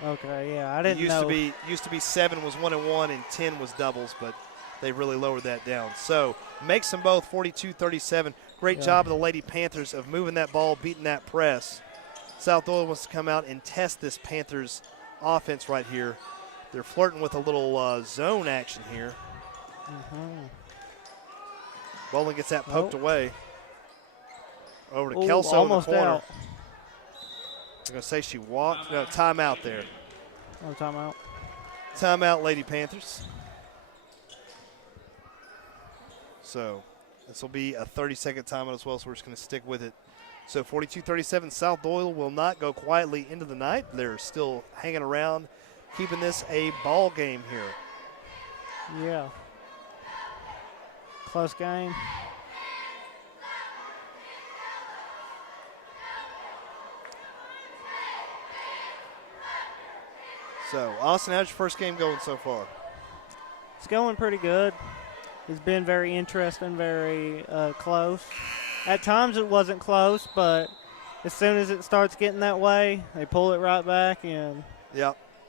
Okay, yeah, I didn't It know. used to be 7 was 1-1 and 10 was doubles, but they really lowered that down. So makes them both 42-37. Great job of the Lady Panthers of moving that ball, beating that press. South Doyle wants to come out and test this Panthers offense right here. They're flirting with a little zone action here. Bowling gets that poked away. Over to Kelso in the corner. Out. I'm going to say she walked. No, timeout there. Oh, timeout. Timeout, Lady Panthers. So this will be a 30-second timeout as well, so we're just going to stick with it. So 42-37, South Doyle will not go quietly into the night. They're still hanging around, keeping this a ball game here. Yeah. Close game. So, Austin, how's your first game going so far? It's going pretty good. It's been very interesting, very close. At times it wasn't close, but as soon as it starts getting that way, they pull it right back. And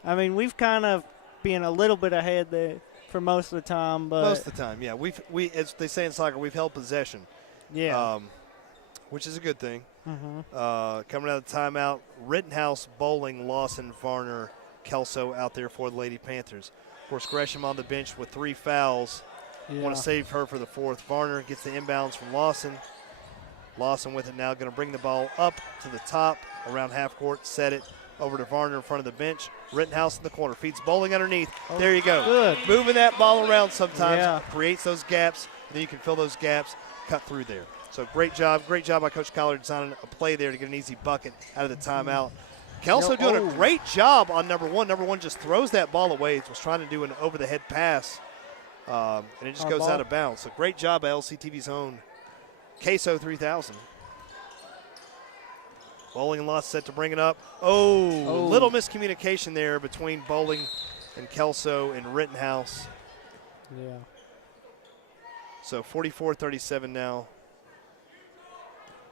I mean, we've kind of been a little bit ahead there for most of the time. But most of the time, yeah. We as they say in soccer, we've held possession. Yeah. Which is a good thing. Coming out of the timeout, Rittenhouse, Bowling, Lawson, Varner, Kelso out there for the Lady Panthers. Of course, Gresham on the bench with 3 fouls. Want to save her for the fourth. Varner gets the inbounds from Lawson. Lawson with it now, going to bring the ball up to the top around half court, set it over to Varner in front of the bench. Rittenhouse in the corner, feeds Bowling underneath. Oh, there you go. Good. Moving that ball around sometimes Yeah. creates those gaps, and then you can fill those gaps, cut through there. So great job by Coach Collier designing a play there to get an easy bucket out of the timeout. Kelso doing a great job on number one. Number one just throws that ball away. It was trying to do an over-the-head pass, and it just goes out of bounds. So great job by LCTV's own Queso 3000. Bowling and Loss set to bring it up. Little miscommunication there between Bowling and Kelso and Rittenhouse. Yeah. So 44-37 now.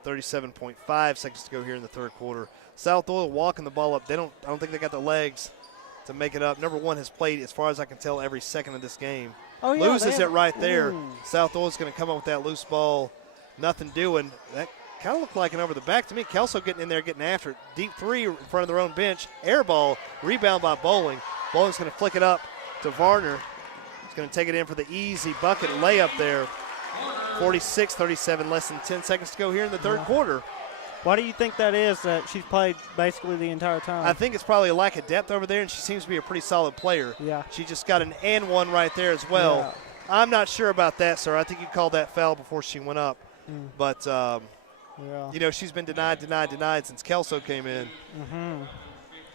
37.5 seconds to go here in the third quarter. South Doyle walking the ball up. I don't think they got the legs to make it up. Number one has played, as far as I can tell, every second of this game. Loses it right there. South Doyle's going to come up with that loose ball. Nothing doing. That kind of looked like an over the back to me. Kelso getting in there, getting after it. Deep three in front of their own bench. Air ball. Rebound by Bowling. Bowling's going to flick it up to Varner. He's going to take it in for the easy bucket layup there. 46-37, less than 10 seconds to go here in the third quarter. Why do you think that is, that she's played basically the entire time? I think it's probably a lack of depth over there, and she seems to be a pretty solid player. Yeah. She just got an and one right there as well. Yeah. I'm not sure about that, sir. I think you called that foul before she went up. But, you know, she's been denied since Kelso came in.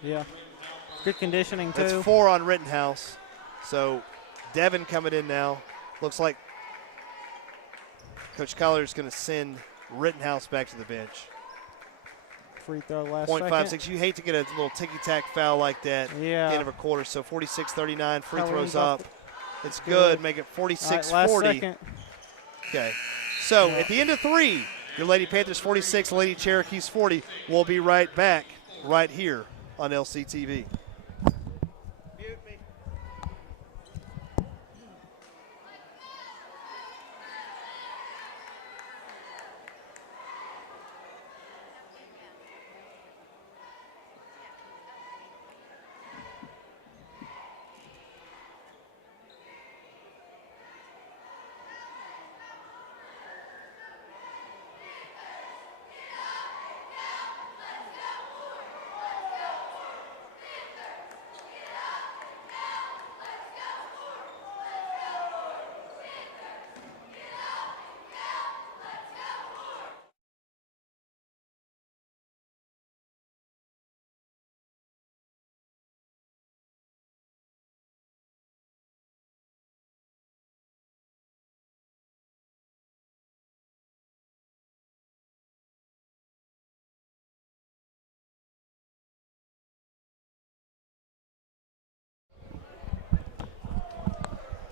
Yeah. Good conditioning, too. That's 4 on Rittenhouse. So Devin coming in now. Looks like Coach Collier's going to send Rittenhouse back to the bench. Free throw last 0.56. You hate to get a little ticky-tack foul like that at the end of a quarter. So 46-39, free throws up. It's good. Make it 46-40. Okay. So at the end of 3, your Lady Panthers 46, Lady Cherokees 40. We'll be right back right here on LCTV.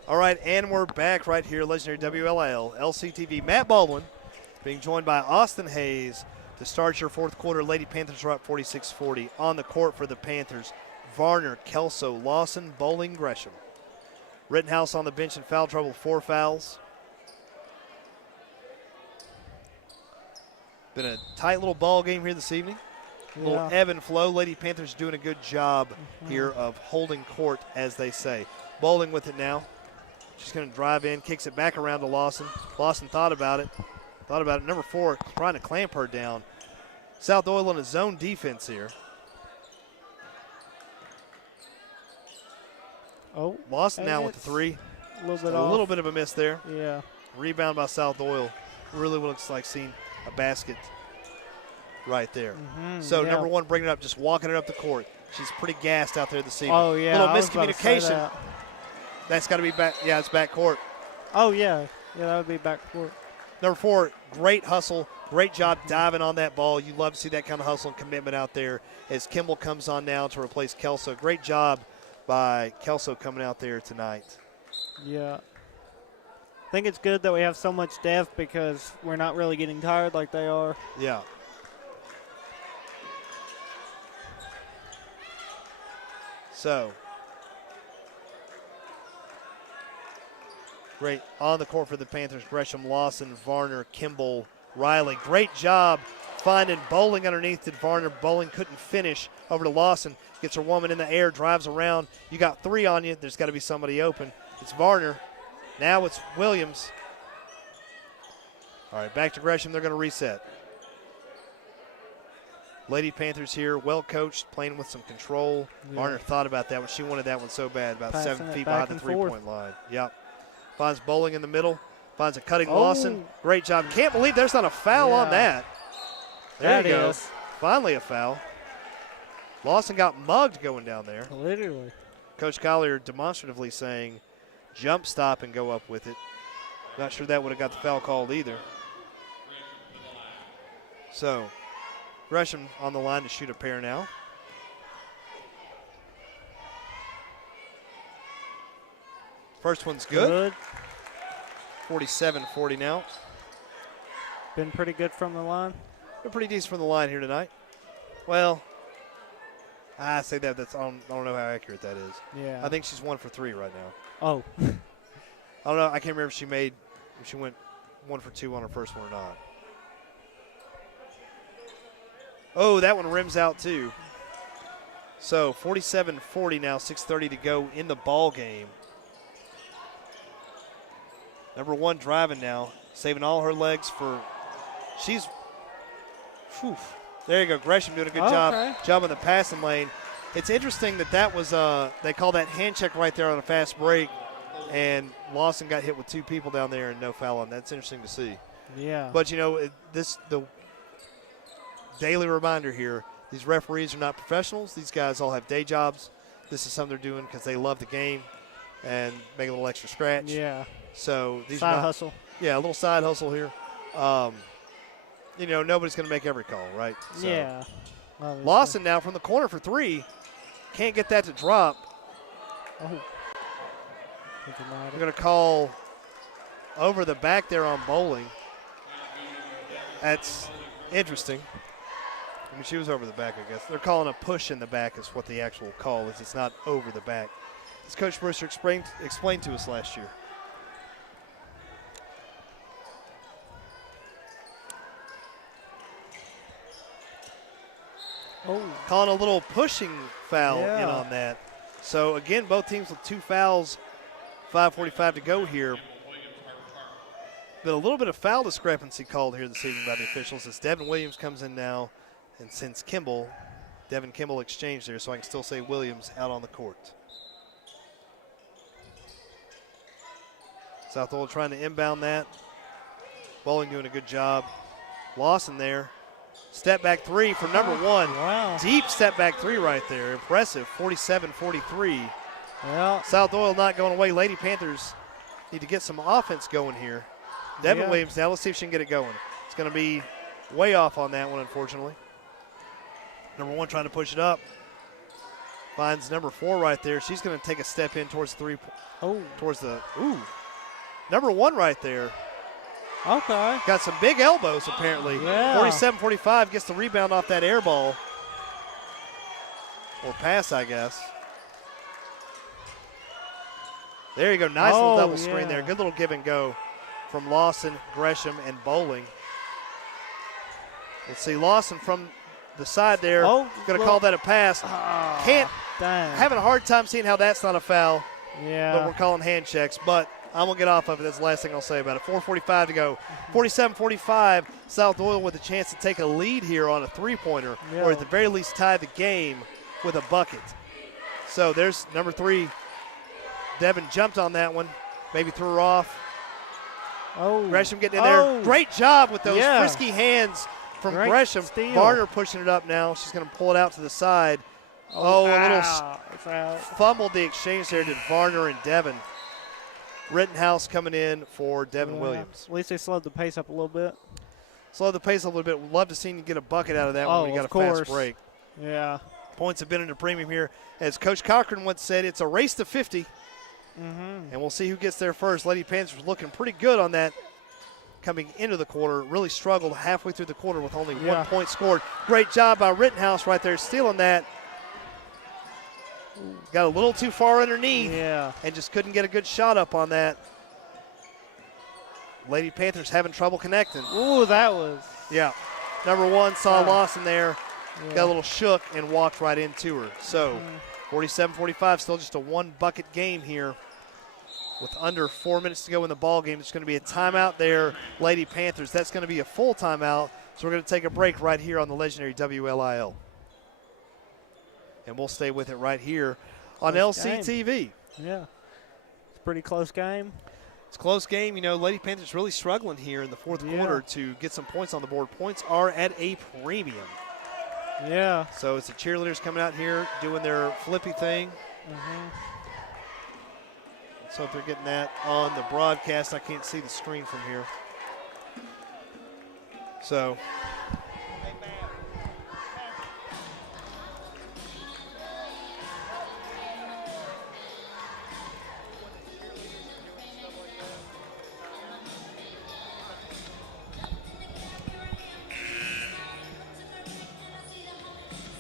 All right, and we're back right here, legendary WLIL, LCTV. Matt Baldwin being joined by Austin Hayes to start your fourth quarter. Lady Panthers are up 46-40. On the court for the Panthers, Varner, Kelso, Lawson, Bowling, Gresham. Rittenhouse on the bench in foul trouble, 4 fouls. Been a tight little ball game here this evening. A little ebb and flow. Lady Panthers doing a good job here of holding court, as they say. Bowling with it now. She's going to drive in, kicks it back around to Lawson. Lawson thought about it. Number 4 trying to clamp her down. South Doyle in a zone defense here. Lawson now with the 3. A little bit of a miss there. Yeah. Rebound by South Doyle. Really looks like seeing a basket right there. So number 1 bringing it up, just walking it up the court. She's pretty gassed out there this evening. Oh, yeah. Little miscommunication. That's got to be back. Yeah, it's back court. Oh, yeah. Yeah, that would be back court. Number 4, great hustle. Great job diving on that ball. You love to see that kind of hustle and commitment out there as Kimball comes on now to replace Kelso. Great job by Kelso coming out there tonight. Yeah. I think it's good that we have so much depth because we're not really getting tired like they are. Yeah. So, great on the court for the Panthers. Gresham, Lawson, Varner, Kimball, Riley. Great job finding Bowling underneath to Varner. Bowling couldn't finish. Over to Lawson. Gets her woman in the air, drives around. You got 3 on you. There's got to be somebody open. It's Varner. Now it's Williams. All right, back to Gresham. They're going to reset. Lady Panthers here, well coached, playing with some control. Yeah. Varner thought about that one. She wanted that one so bad, about Passing 7 it feet back behind the and three-point forth. line. Yep. Finds Bowling in the middle. Finds a cutting Oh. Lawson. Great job. Can't believe there's not a foul on that. There That you go. is. Finally a foul. Lawson got mugged going down there. Literally. Coach Collier demonstratively saying, jump, stop, and go up with it. Not sure that would have got the foul called either. So, Gresham on the line to shoot a pair now. First one's good. 47-40 now. Been pretty good from the line. Been pretty decent from the line here tonight. Well, I say that. I don't know how accurate that is. Yeah. I think she's 1 for 3 right now. Oh. I don't know. I can't remember if she went 1 for 2 on her first one or not. Oh, that one rims out too. So 47-40 now, 6:30 to go in the ball game. Number 1 driving now, saving all her legs for. There you go. Gresham doing a good job in the passing lane. It's interesting that was they call that hand check right there on a fast break, and Lawson got hit with 2 people down there and no foul on. That's interesting to see. Yeah. But the daily reminder here: these referees are not professionals. These guys all have day jobs. This is something they're doing because they love the game and make a little extra scratch. Yeah. So these side are hustle. Yeah, a little side hustle here. Nobody's going to make every call, right? So. Yeah. Obviously. Lawson now from the corner for 3. Can't get that to drop. Oh. We're going to call over the back there on Bowling. That's interesting. I mean, she was over the back, I guess. They're calling a push in the back is what the actual call is. It's not over the back. As Coach Brewster explained to us last year. Oh. Calling a little pushing foul Yeah. in on that. So, again, both teams with 2 fouls, 5:45 to go here. But a little bit of foul discrepancy called here this evening by the officials as Devin Williams comes in now. And since Devin Kimball exchanged there, so I can still say Williams out on the court. South Doyle trying to inbound that. Bowling doing a good job. Lawson there. Step back 3 from number 1. Wow. Deep step back 3 right there. Impressive. 47-43. Yeah. South Doyle not going away. Lady Panthers need to get some offense going here. Devin Williams now. Let's see if she can get it going. It's going to be way off on that one, unfortunately. Number 1 trying to push it up. Finds number 4 right there. She's going to take a step in towards 3. Number 1 right there. Okay. Got some big elbows, apparently. Yeah. 47-45 gets the rebound off that air ball. Or pass, I guess. There you go. Nice little double screen there. Good little give and go from Lawson, Gresham, and Bowling. Let's see. Lawson from the side there. Going to call that a pass. Having a hard time seeing how that's not a foul. Yeah. But we're calling hand checks. But I'm going to get off of it. That's the last thing I'll say about it. 4:45 to go. 47-45. South Doyle with a chance to take a lead here on a three-pointer, or at the very least tie the game with a bucket. So there's number 3. Devin jumped on that one. Maybe threw her off. Oh. Gresham getting in there. Great job with those frisky hands from Gresham. Steal. Varner pushing it up now. She's going to pull it out to the side. A little fumbled the exchange there, did Varner and Devin. Rittenhouse coming in for Devin Williams. At least they slowed the pace up a little bit. Slowed the pace a little bit. We'd love to see you get a bucket out of that one when you got a fast break. Yeah. Points have been in the premium here. As Coach Cochran once said, it's a race to 50. And we'll see who gets there first. Lady Panthers looking pretty good on that coming into the quarter. Really struggled halfway through the quarter with only 1 point scored. Great job by Rittenhouse right there, stealing that. Got a little too far underneath and just couldn't get a good shot up on that. Lady Panthers having trouble connecting. Ooh, that was. Yeah. Number 1 saw Lawson there, got a little shook and walked right into her. So 47-45, still just a 1 bucket game here. with under 4 minutes to go in the ball game. It's going to be a timeout there, Lady Panthers. That's going to be a full timeout, so we're going to take a break right here on the legendary WLIL. And we'll stay with it right here on LCTV. Yeah. It's a pretty close game. It's a close game. You know, Lady Panthers really struggling here in the fourth quarter to get some points on the board. Points are at a premium. Yeah. So it's the cheerleaders coming out here doing their flippy thing. Let's hope they're getting that on the broadcast. I can't see the screen from here. So.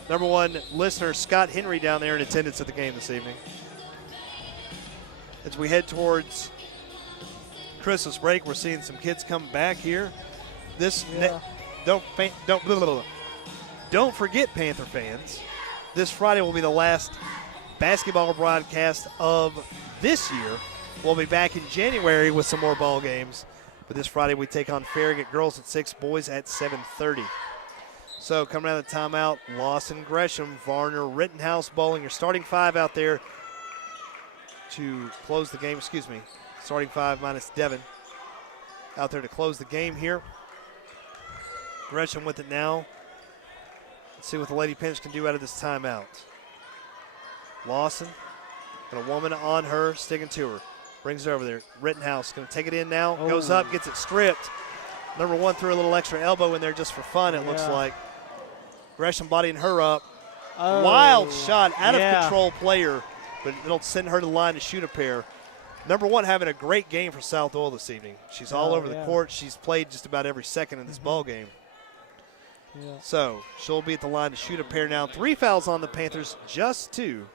Number one listener, Scott Henry, down there in attendance at the game this evening. As we head towards Christmas break, we're seeing some kids come back here. Don't forget, Panther fans, this Friday will be the last basketball broadcast of this year. We'll be back in January with some more ball games. But this Friday we take on Farragut girls at 6, boys at 7:30. So coming out of the timeout, Lawson, Gresham, Varner, Rittenhouse, Bowling. Your starting five out there to close the game. Excuse me. Starting five minus Devin out there to close the game here. Gresham with it now. Let's see what the Lady Panthers can do out of this timeout. Lawson, got a woman on her, sticking to her. Brings it over there. Rittenhouse going to take it in now. Goes up, gets it stripped. Number one threw a little extra elbow in there just for fun, it looks like. Gresham bodying her up. Wild shot, out of control player, but it'll send her to the line to shoot a pair. Number one having a great game for South Doyle this evening. She's all over the court. She's played just about every second in this ball game. So she'll be at the line to shoot a pair now. 3 fouls on the Panthers, just 2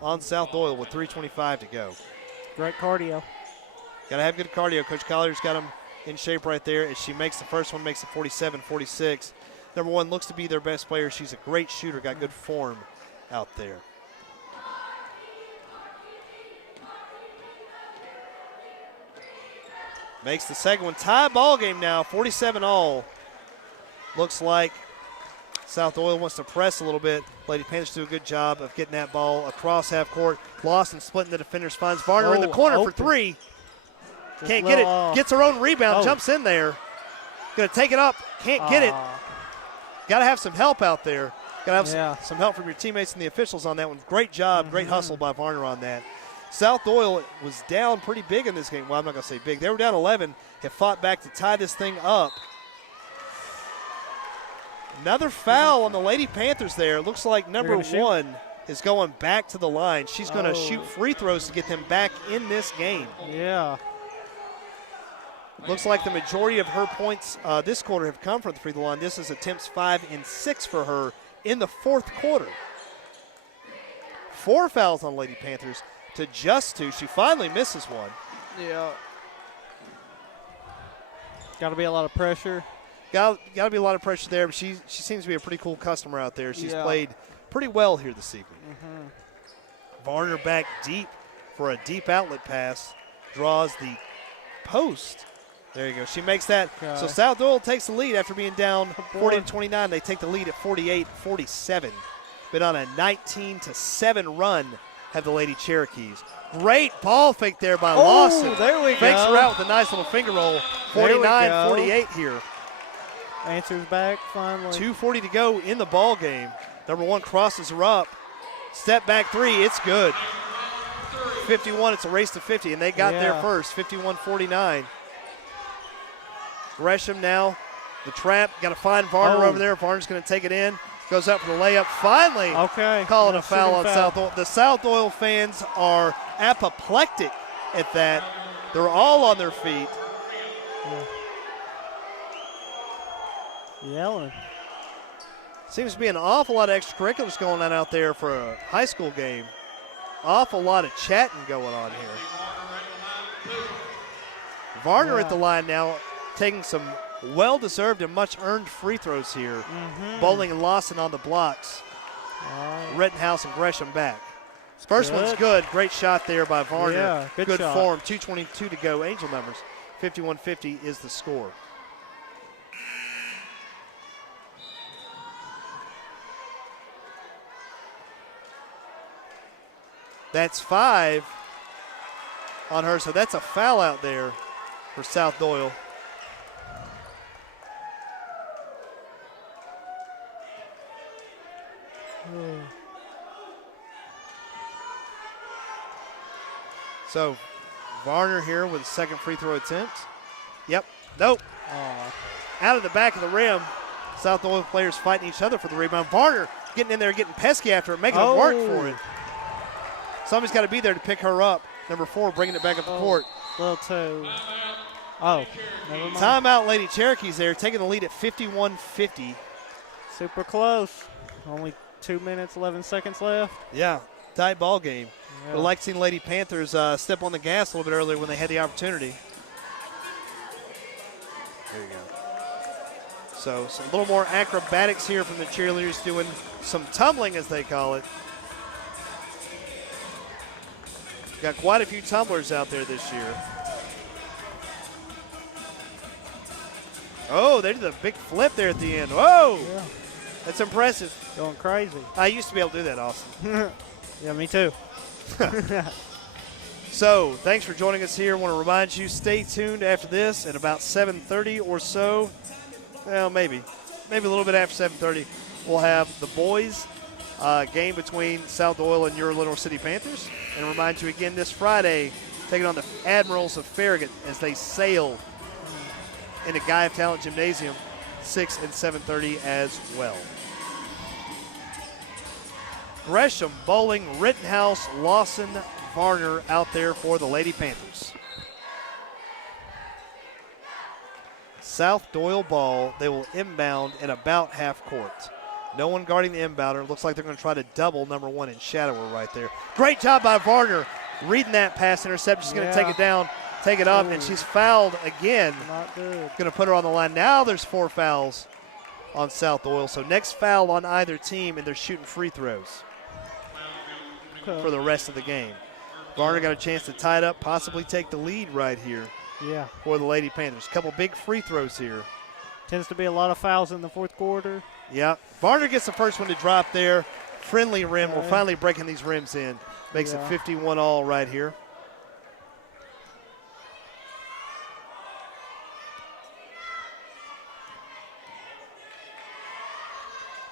on South Doyle with 3:25 to go. Great cardio. Got to have good cardio. Coach Collier's got them in shape right there. As she makes the first one, makes it 47-46. Number one looks to be their best player. She's a great shooter, got good form out there. Makes the second one. Tie ball game now, 47-all. Looks like South Doyle wants to press a little bit. Lady Panthers do a good job of getting that ball across half court. Lawson splitting the defenders, finds Varner in the corner for 3. Can't get it. Gets her own rebound, jumps in there. Going to take it up, can't get it. Got to have some help out there. Got to have some help from your teammates and the officials on that one. Great job, great hustle by Varner on that. South Doyle was down pretty big in this game. Well, I'm not going to say big. They were down 11, have fought back to tie this thing up. Another foul on the Lady Panthers there. Looks like number one is going back to the line. She's going to shoot free throws to get them back in this game. Yeah. Looks like the majority of her points this quarter have come from the free throw line. This is attempts 5 and 6 for her in the fourth quarter. 4 fouls on Lady Panthers to just 2. She finally misses one. Yeah. Got to be a lot of pressure. Got to be a lot of pressure there, but she seems to be a pretty cool customer out there. She's played pretty well here this evening. Varner back deep for a deep outlet pass. Draws the post. There you go. She makes that. Okay. So South Doyle takes the lead after being down 40-29. They take the lead at 48-47. Been on a 19-7 run have the Lady Cherokees. Great ball fake there by Lawson. There we go. Fakes her out with a nice little finger roll. 49-48 here. Answers back finally. 2:40 to go in the ball game. Number one crosses her up. Step back 3. It's good. 51. It's a race to 50, and they got there first. 51-49. Gresham now. The trap. Got to find Varner over there. Varner's going to take it in. Goes up for the layup. Finally calling a foul on South Doyle. The South Doyle fans are apoplectic at that. They're all on their feet. Yelling. Seems to be an awful lot of extracurriculars going on out there for a high school game. Awful lot of chatting going on here. Varner at the line now, taking some well-deserved and much-earned free throws here. Bowling and Lawson on the blocks. Rittenhouse and Gresham back. First one's good. Great shot there by Varner. Yeah, good shot. Form. 2:22 to go. Angel numbers. 51-50 is the score. That's 5 on her, so that's a foul out there for South Doyle. So Varner here with a second free throw attempt. Yep. Nope. Out of the back of the rim. South Doyle players fighting each other for the rebound. Varner getting in there, getting pesky after it, making them work for it. Somebody's got to be there to pick her up. Number 4 bringing it back up the court. Little two. Oh, never mind. Timeout, Lady Cherokees there, taking the lead at 51-50. Super close. Only 2 minutes, 11 seconds left. Yeah, tight ball game. Yeah. Would have liked to see Lady Panthers step on the gas a little bit earlier when they had the opportunity. There you go. So a little more acrobatics here from the cheerleaders, doing some tumbling, as they call it. Got quite a few tumblers out there this year. Oh, they did a big flip there at the end. Whoa! Yeah. That's impressive. Going crazy. I used to be able to do that, Austin. Yeah, me too. So, thanks for joining us here. I want to remind you, stay tuned after this at about 7:30 or so. Well, maybe a little bit after 7:30. We'll have the boys game between South Doyle and your Lenoir City Panthers. And remind you again this Friday, taking on the Admirals of Farragut as they sail into Guy of Talent Gymnasium, 6 and 7:30 as well. Gresham, Bowling, Rittenhouse, Lawson, Varner out there for the Lady Panthers. South Doyle ball. They will inbound in about half court. No one guarding the inbounder. Looks like they're going to try to double number 1 in Shadower right there. Great job by Varner reading that pass intercept. She's going to take it down, take it up, and she's fouled again. Not good. Going to put her on the line. Now there's 4 fouls on South Doyle. So next foul on either team, and they're shooting free throws for the rest of the game. Varner got a chance to tie it up, possibly take the lead right here for the Lady Panthers. A couple big free throws here. Tends to be a lot of fouls in the fourth quarter. Yeah. Varner gets the first one to drop there. Friendly rim. We're finally breaking these rims in. Makes it 51 all right here.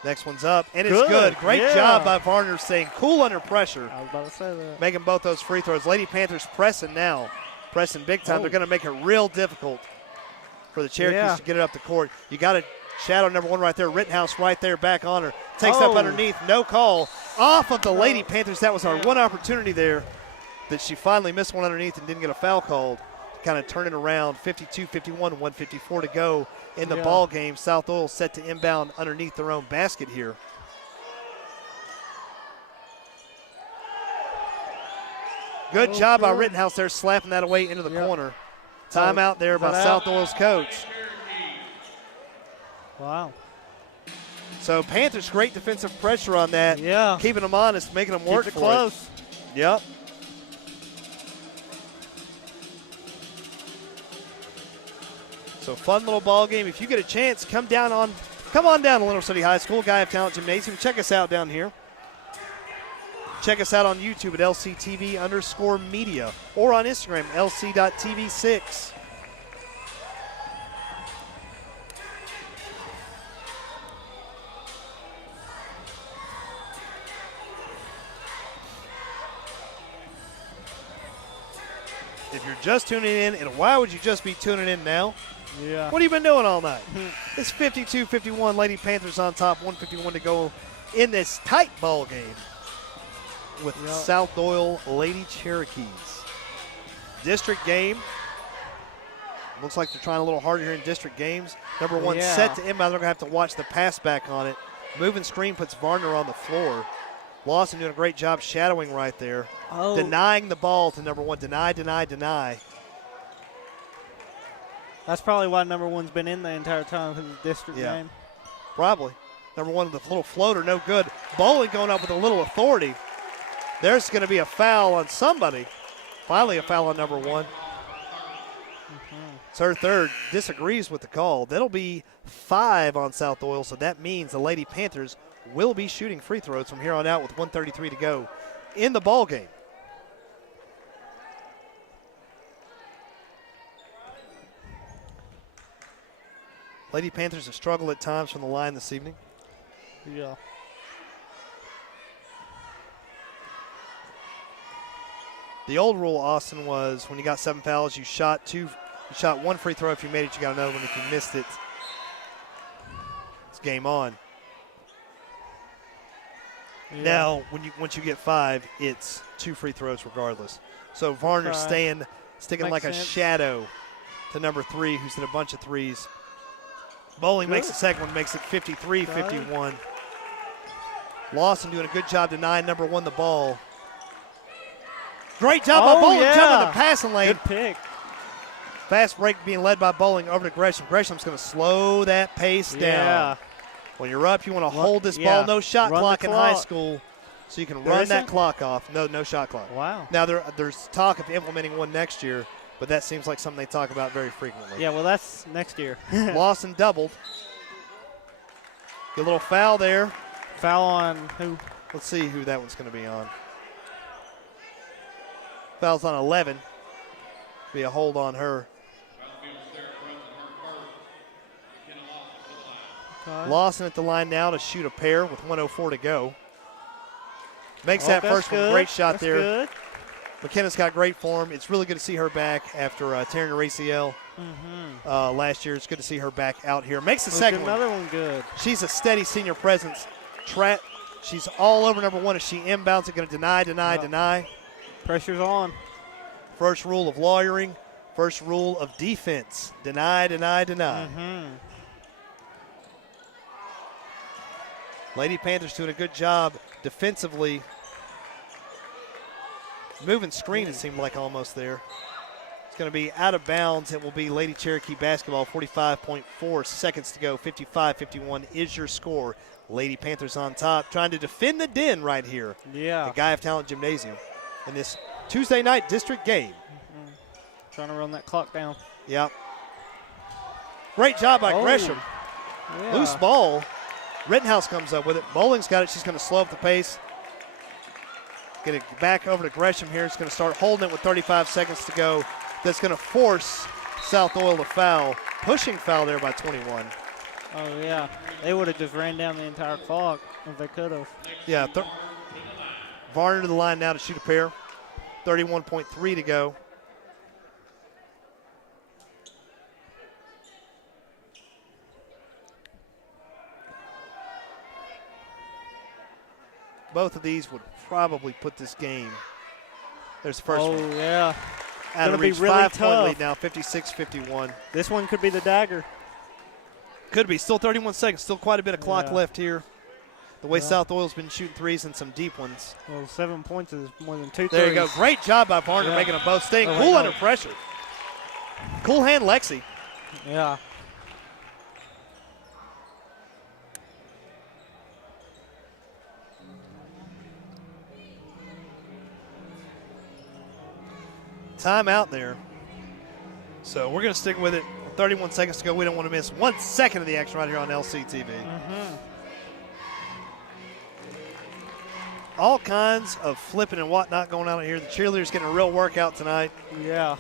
Next one's up, and it's good. Great job by Varner staying cool under pressure. I was about to say that. Making both those free throws. Lady Panthers pressing now. Pressing big time. They're going to make it real difficult for the Cherokees to get it up the court. You got to shadow number 1 right there. Rittenhouse right there back on her. Takes up underneath. No call. Off of the Lady Panthers. That was our one opportunity there that she finally missed one underneath and didn't get a foul called. Kind of turn it around. 52-51, 154 to go in the ball game. South Doyle set to inbound underneath their own basket here. Good job by Rittenhouse there, slapping that away into the corner. Timeout there by South Doyle's coach. Wow. So Panthers, great defensive pressure on that. Yeah. Keeping them honest, making them work Keep it for close. it. Yep. So fun little ball game. If you get a chance, come on down to Lenoir City High School, Guy of Talent Gymnasium. Check us out down here. Check us out on YouTube at LCTV_media or on Instagram, LC.TV6. If you're just tuning in, and why would you just be tuning in now? Yeah. What have you been doing all night? It's 52-51, Lady Panthers on top, 151 to go in this tight ball game with South Doyle Lady Cherokees. District game. Looks like they're trying a little harder here in district games. Number 1 set to inbound. They're going to have to watch the pass back on it. Moving screen puts Varner on the floor. Lawson doing a great job shadowing right there. Denying the ball to number 1. Deny. That's probably why number 1's been in the entire time for the district game. Probably. Number 1 with the little floater, no good. Bowling going up with a little authority. There's going to be a foul on somebody. Finally a foul on number 1. It's her third. Disagrees with the call. That'll be 5 on South Doyle, so that means the Lady Panthers will be shooting free throws from here on out with 1:33 to go in the ball game. Lady Panthers have struggled at times from the line this evening. Yeah. The old rule, Austin, was when you got 7 fouls, you shot 1 free throw. If you made it, you got another one. If you missed it, it's game on. Yeah. Now, once you get 5, it's 2 free throws regardless. So Varner's sticking Makes like sense. a shadow to number 3, who's hit a bunch of threes. Bowling makes the second one, makes it 53-51. Lawson doing a good job denying number 1 the ball. Great job by Bowling, jumping the passing lane. Good pick. Fast break being led by Bowling over to Gresham. Gresham's going to slow that pace down. When you're up, you want to hold this ball. No shot clock in high school, so you can run that clock off. No shot clock. Wow. Now, there's talk of implementing one next year, but that seems like something they talk about very frequently. Yeah, well, that's next year. Lawson doubled. Get a little foul there. Foul on who? Let's see who that one's going to be on. Foul's on 11. Be a hold on her. Lawson at the line now to shoot a pair with 1:04 to go. Makes that first one. Great shot there. Good. McKenna's got great form. It's really good to see her back after tearing her ACL last year. It's good to see her back out here. Makes the second one. Another one good. She's a steady senior presence. She's all over number 1. As she inbounds it, going to deny. Pressure's on. First rule of lawyering. First rule of defense. Deny. Lady Panthers doing a good job defensively. Moving screen, it seemed like almost there. It's going to be out of bounds. It will be Lady Cherokee basketball. 45.4 seconds to go. 55-51 is your score. Lady Panthers on top, trying to defend the den right here. Yeah. The Guy of Talent Gymnasium in this Tuesday night district game. Trying to run that clock down. Yep. Great job by Gresham. Yeah. Loose ball. Rittenhouse comes up with it. Bowling's got it. She's going to slow up the pace. Get it back over to Gresham here. It's going to start holding it with 35 seconds to go. That's going to force South Doyle to foul. Pushing foul there by 21. Oh, yeah. They would have just ran down the entire clock if they could have. Yeah. Varner to the line now to shoot a pair. 31.3 to go. Both of these would probably put this game. There's the first one. Oh, yeah. Out of reach, really 5-point lead now, 56-51. This one could be the dagger. Could be. Still 31 seconds. Still quite a bit of clock left here. The way South Doyle's been shooting threes and some deep ones. Well, 7 points is more than 2 There you go. Great job by Varner making them both staying cool under pressure. Cool hand, Lexi. Yeah. Timeout there. So we're going to stick with it. 31 seconds to go. We don't want to miss 1 second of the action right here on LCTV. All kinds of flipping and whatnot going on here. The cheerleaders getting a real workout tonight. Yeah.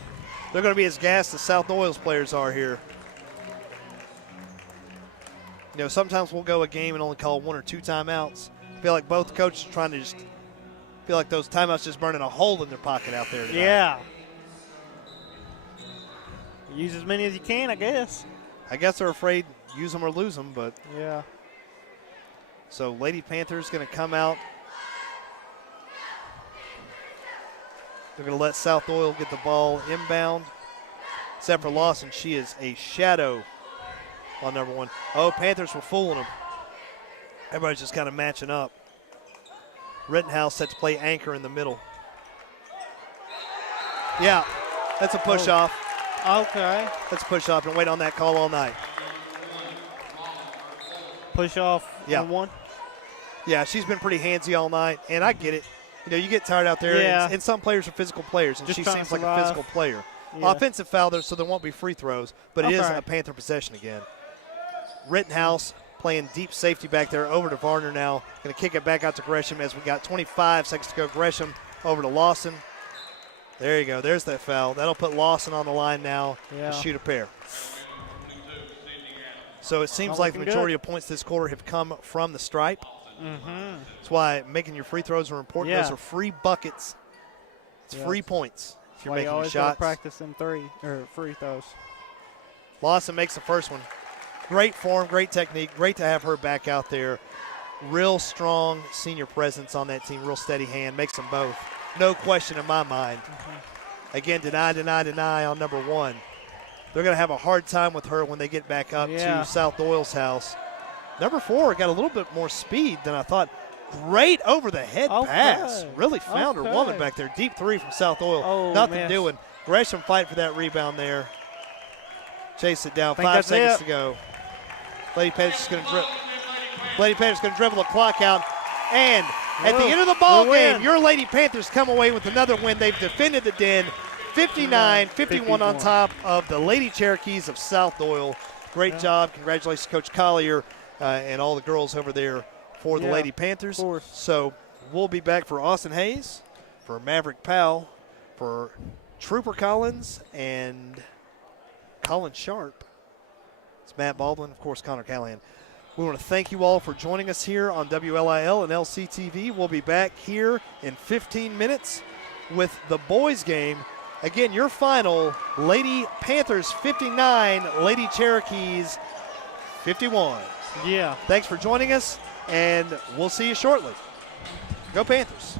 They're going to be as gassed as South Doyle's players are here. You know, sometimes we'll go a game and only call 1 or 2 timeouts. I feel like both coaches are trying to just feel like those timeouts just burning a hole in their pocket out there tonight. Yeah. Use as many as you can, I guess. I guess they're afraid use them or lose them, but yeah. So Lady Panthers going to come out. They're going to let South Doyle get the ball inbound. Except for Lawson, she is a shadow on number 1. Oh, Panthers were fooling them. Everybody's just kind of matching up. Rittenhouse set to play anchor in the middle. Yeah, that's a push-off. Okay. Let's push off and wait on that call all night. Push off on 1? Yeah, she's been pretty handsy all night, and I get it. You know, you get tired out there, Yeah. and some players are physical players, and Just she trying seems to like a survive. physical player. Yeah. Offensive foul there, so there won't be free throws, but it is Okay. a Panther possession again. Rittenhouse playing deep safety back there over to Varner now. Going to kick it back out to Gresham as we got 25 seconds to go. Gresham over to Lawson. There you go. There's that foul. That'll put Lawson on the line now Yeah. to shoot a pair. So it seems Not like the looking majority good. of points this quarter have come from the stripe. Mm-hmm. That's why making your free throws are important. Yeah. Those are free buckets. It's Yeah. free points if you're Why you making always gotta shots. practice them free throws. Lawson makes the first one. Great form, great technique. Great to have her back out there. Real strong senior presence on that team. Real steady hand. Makes them both. No question in my mind. Again, deny on number one. They're going to have a hard time with her when they get back up to South Doyle's house. Number 4 got a little bit more speed than I thought. Great over-the-head pass. Really found her woman back there. Deep three from South Doyle. Oh, Nothing doing. Gresham fight for that rebound there. Chase it down. 5 that's seconds it. to go. Lady Pettis is going to dribble the clock out. And at the end of the ball game, your Lady Panthers come away with another win. They've defended the den. 59-51 on top of the Lady Cherokees of South Doyle. Great job. Congratulations, Coach Collier, and all the girls over there for the Lady Panthers. Of course. So we'll be back for Austin Hayes, for Maverick Powell, for Trooper Collins, and Colin Sharp. It's Matt Baldwin, of course, Connor Callahan. We want to thank you all for joining us here on WLIL and LCTV. We'll be back here in 15 minutes with the boys game. Again, your final, Lady Panthers 59, Lady Cherokees 51. Yeah. Thanks for joining us, and we'll see you shortly. Go Panthers.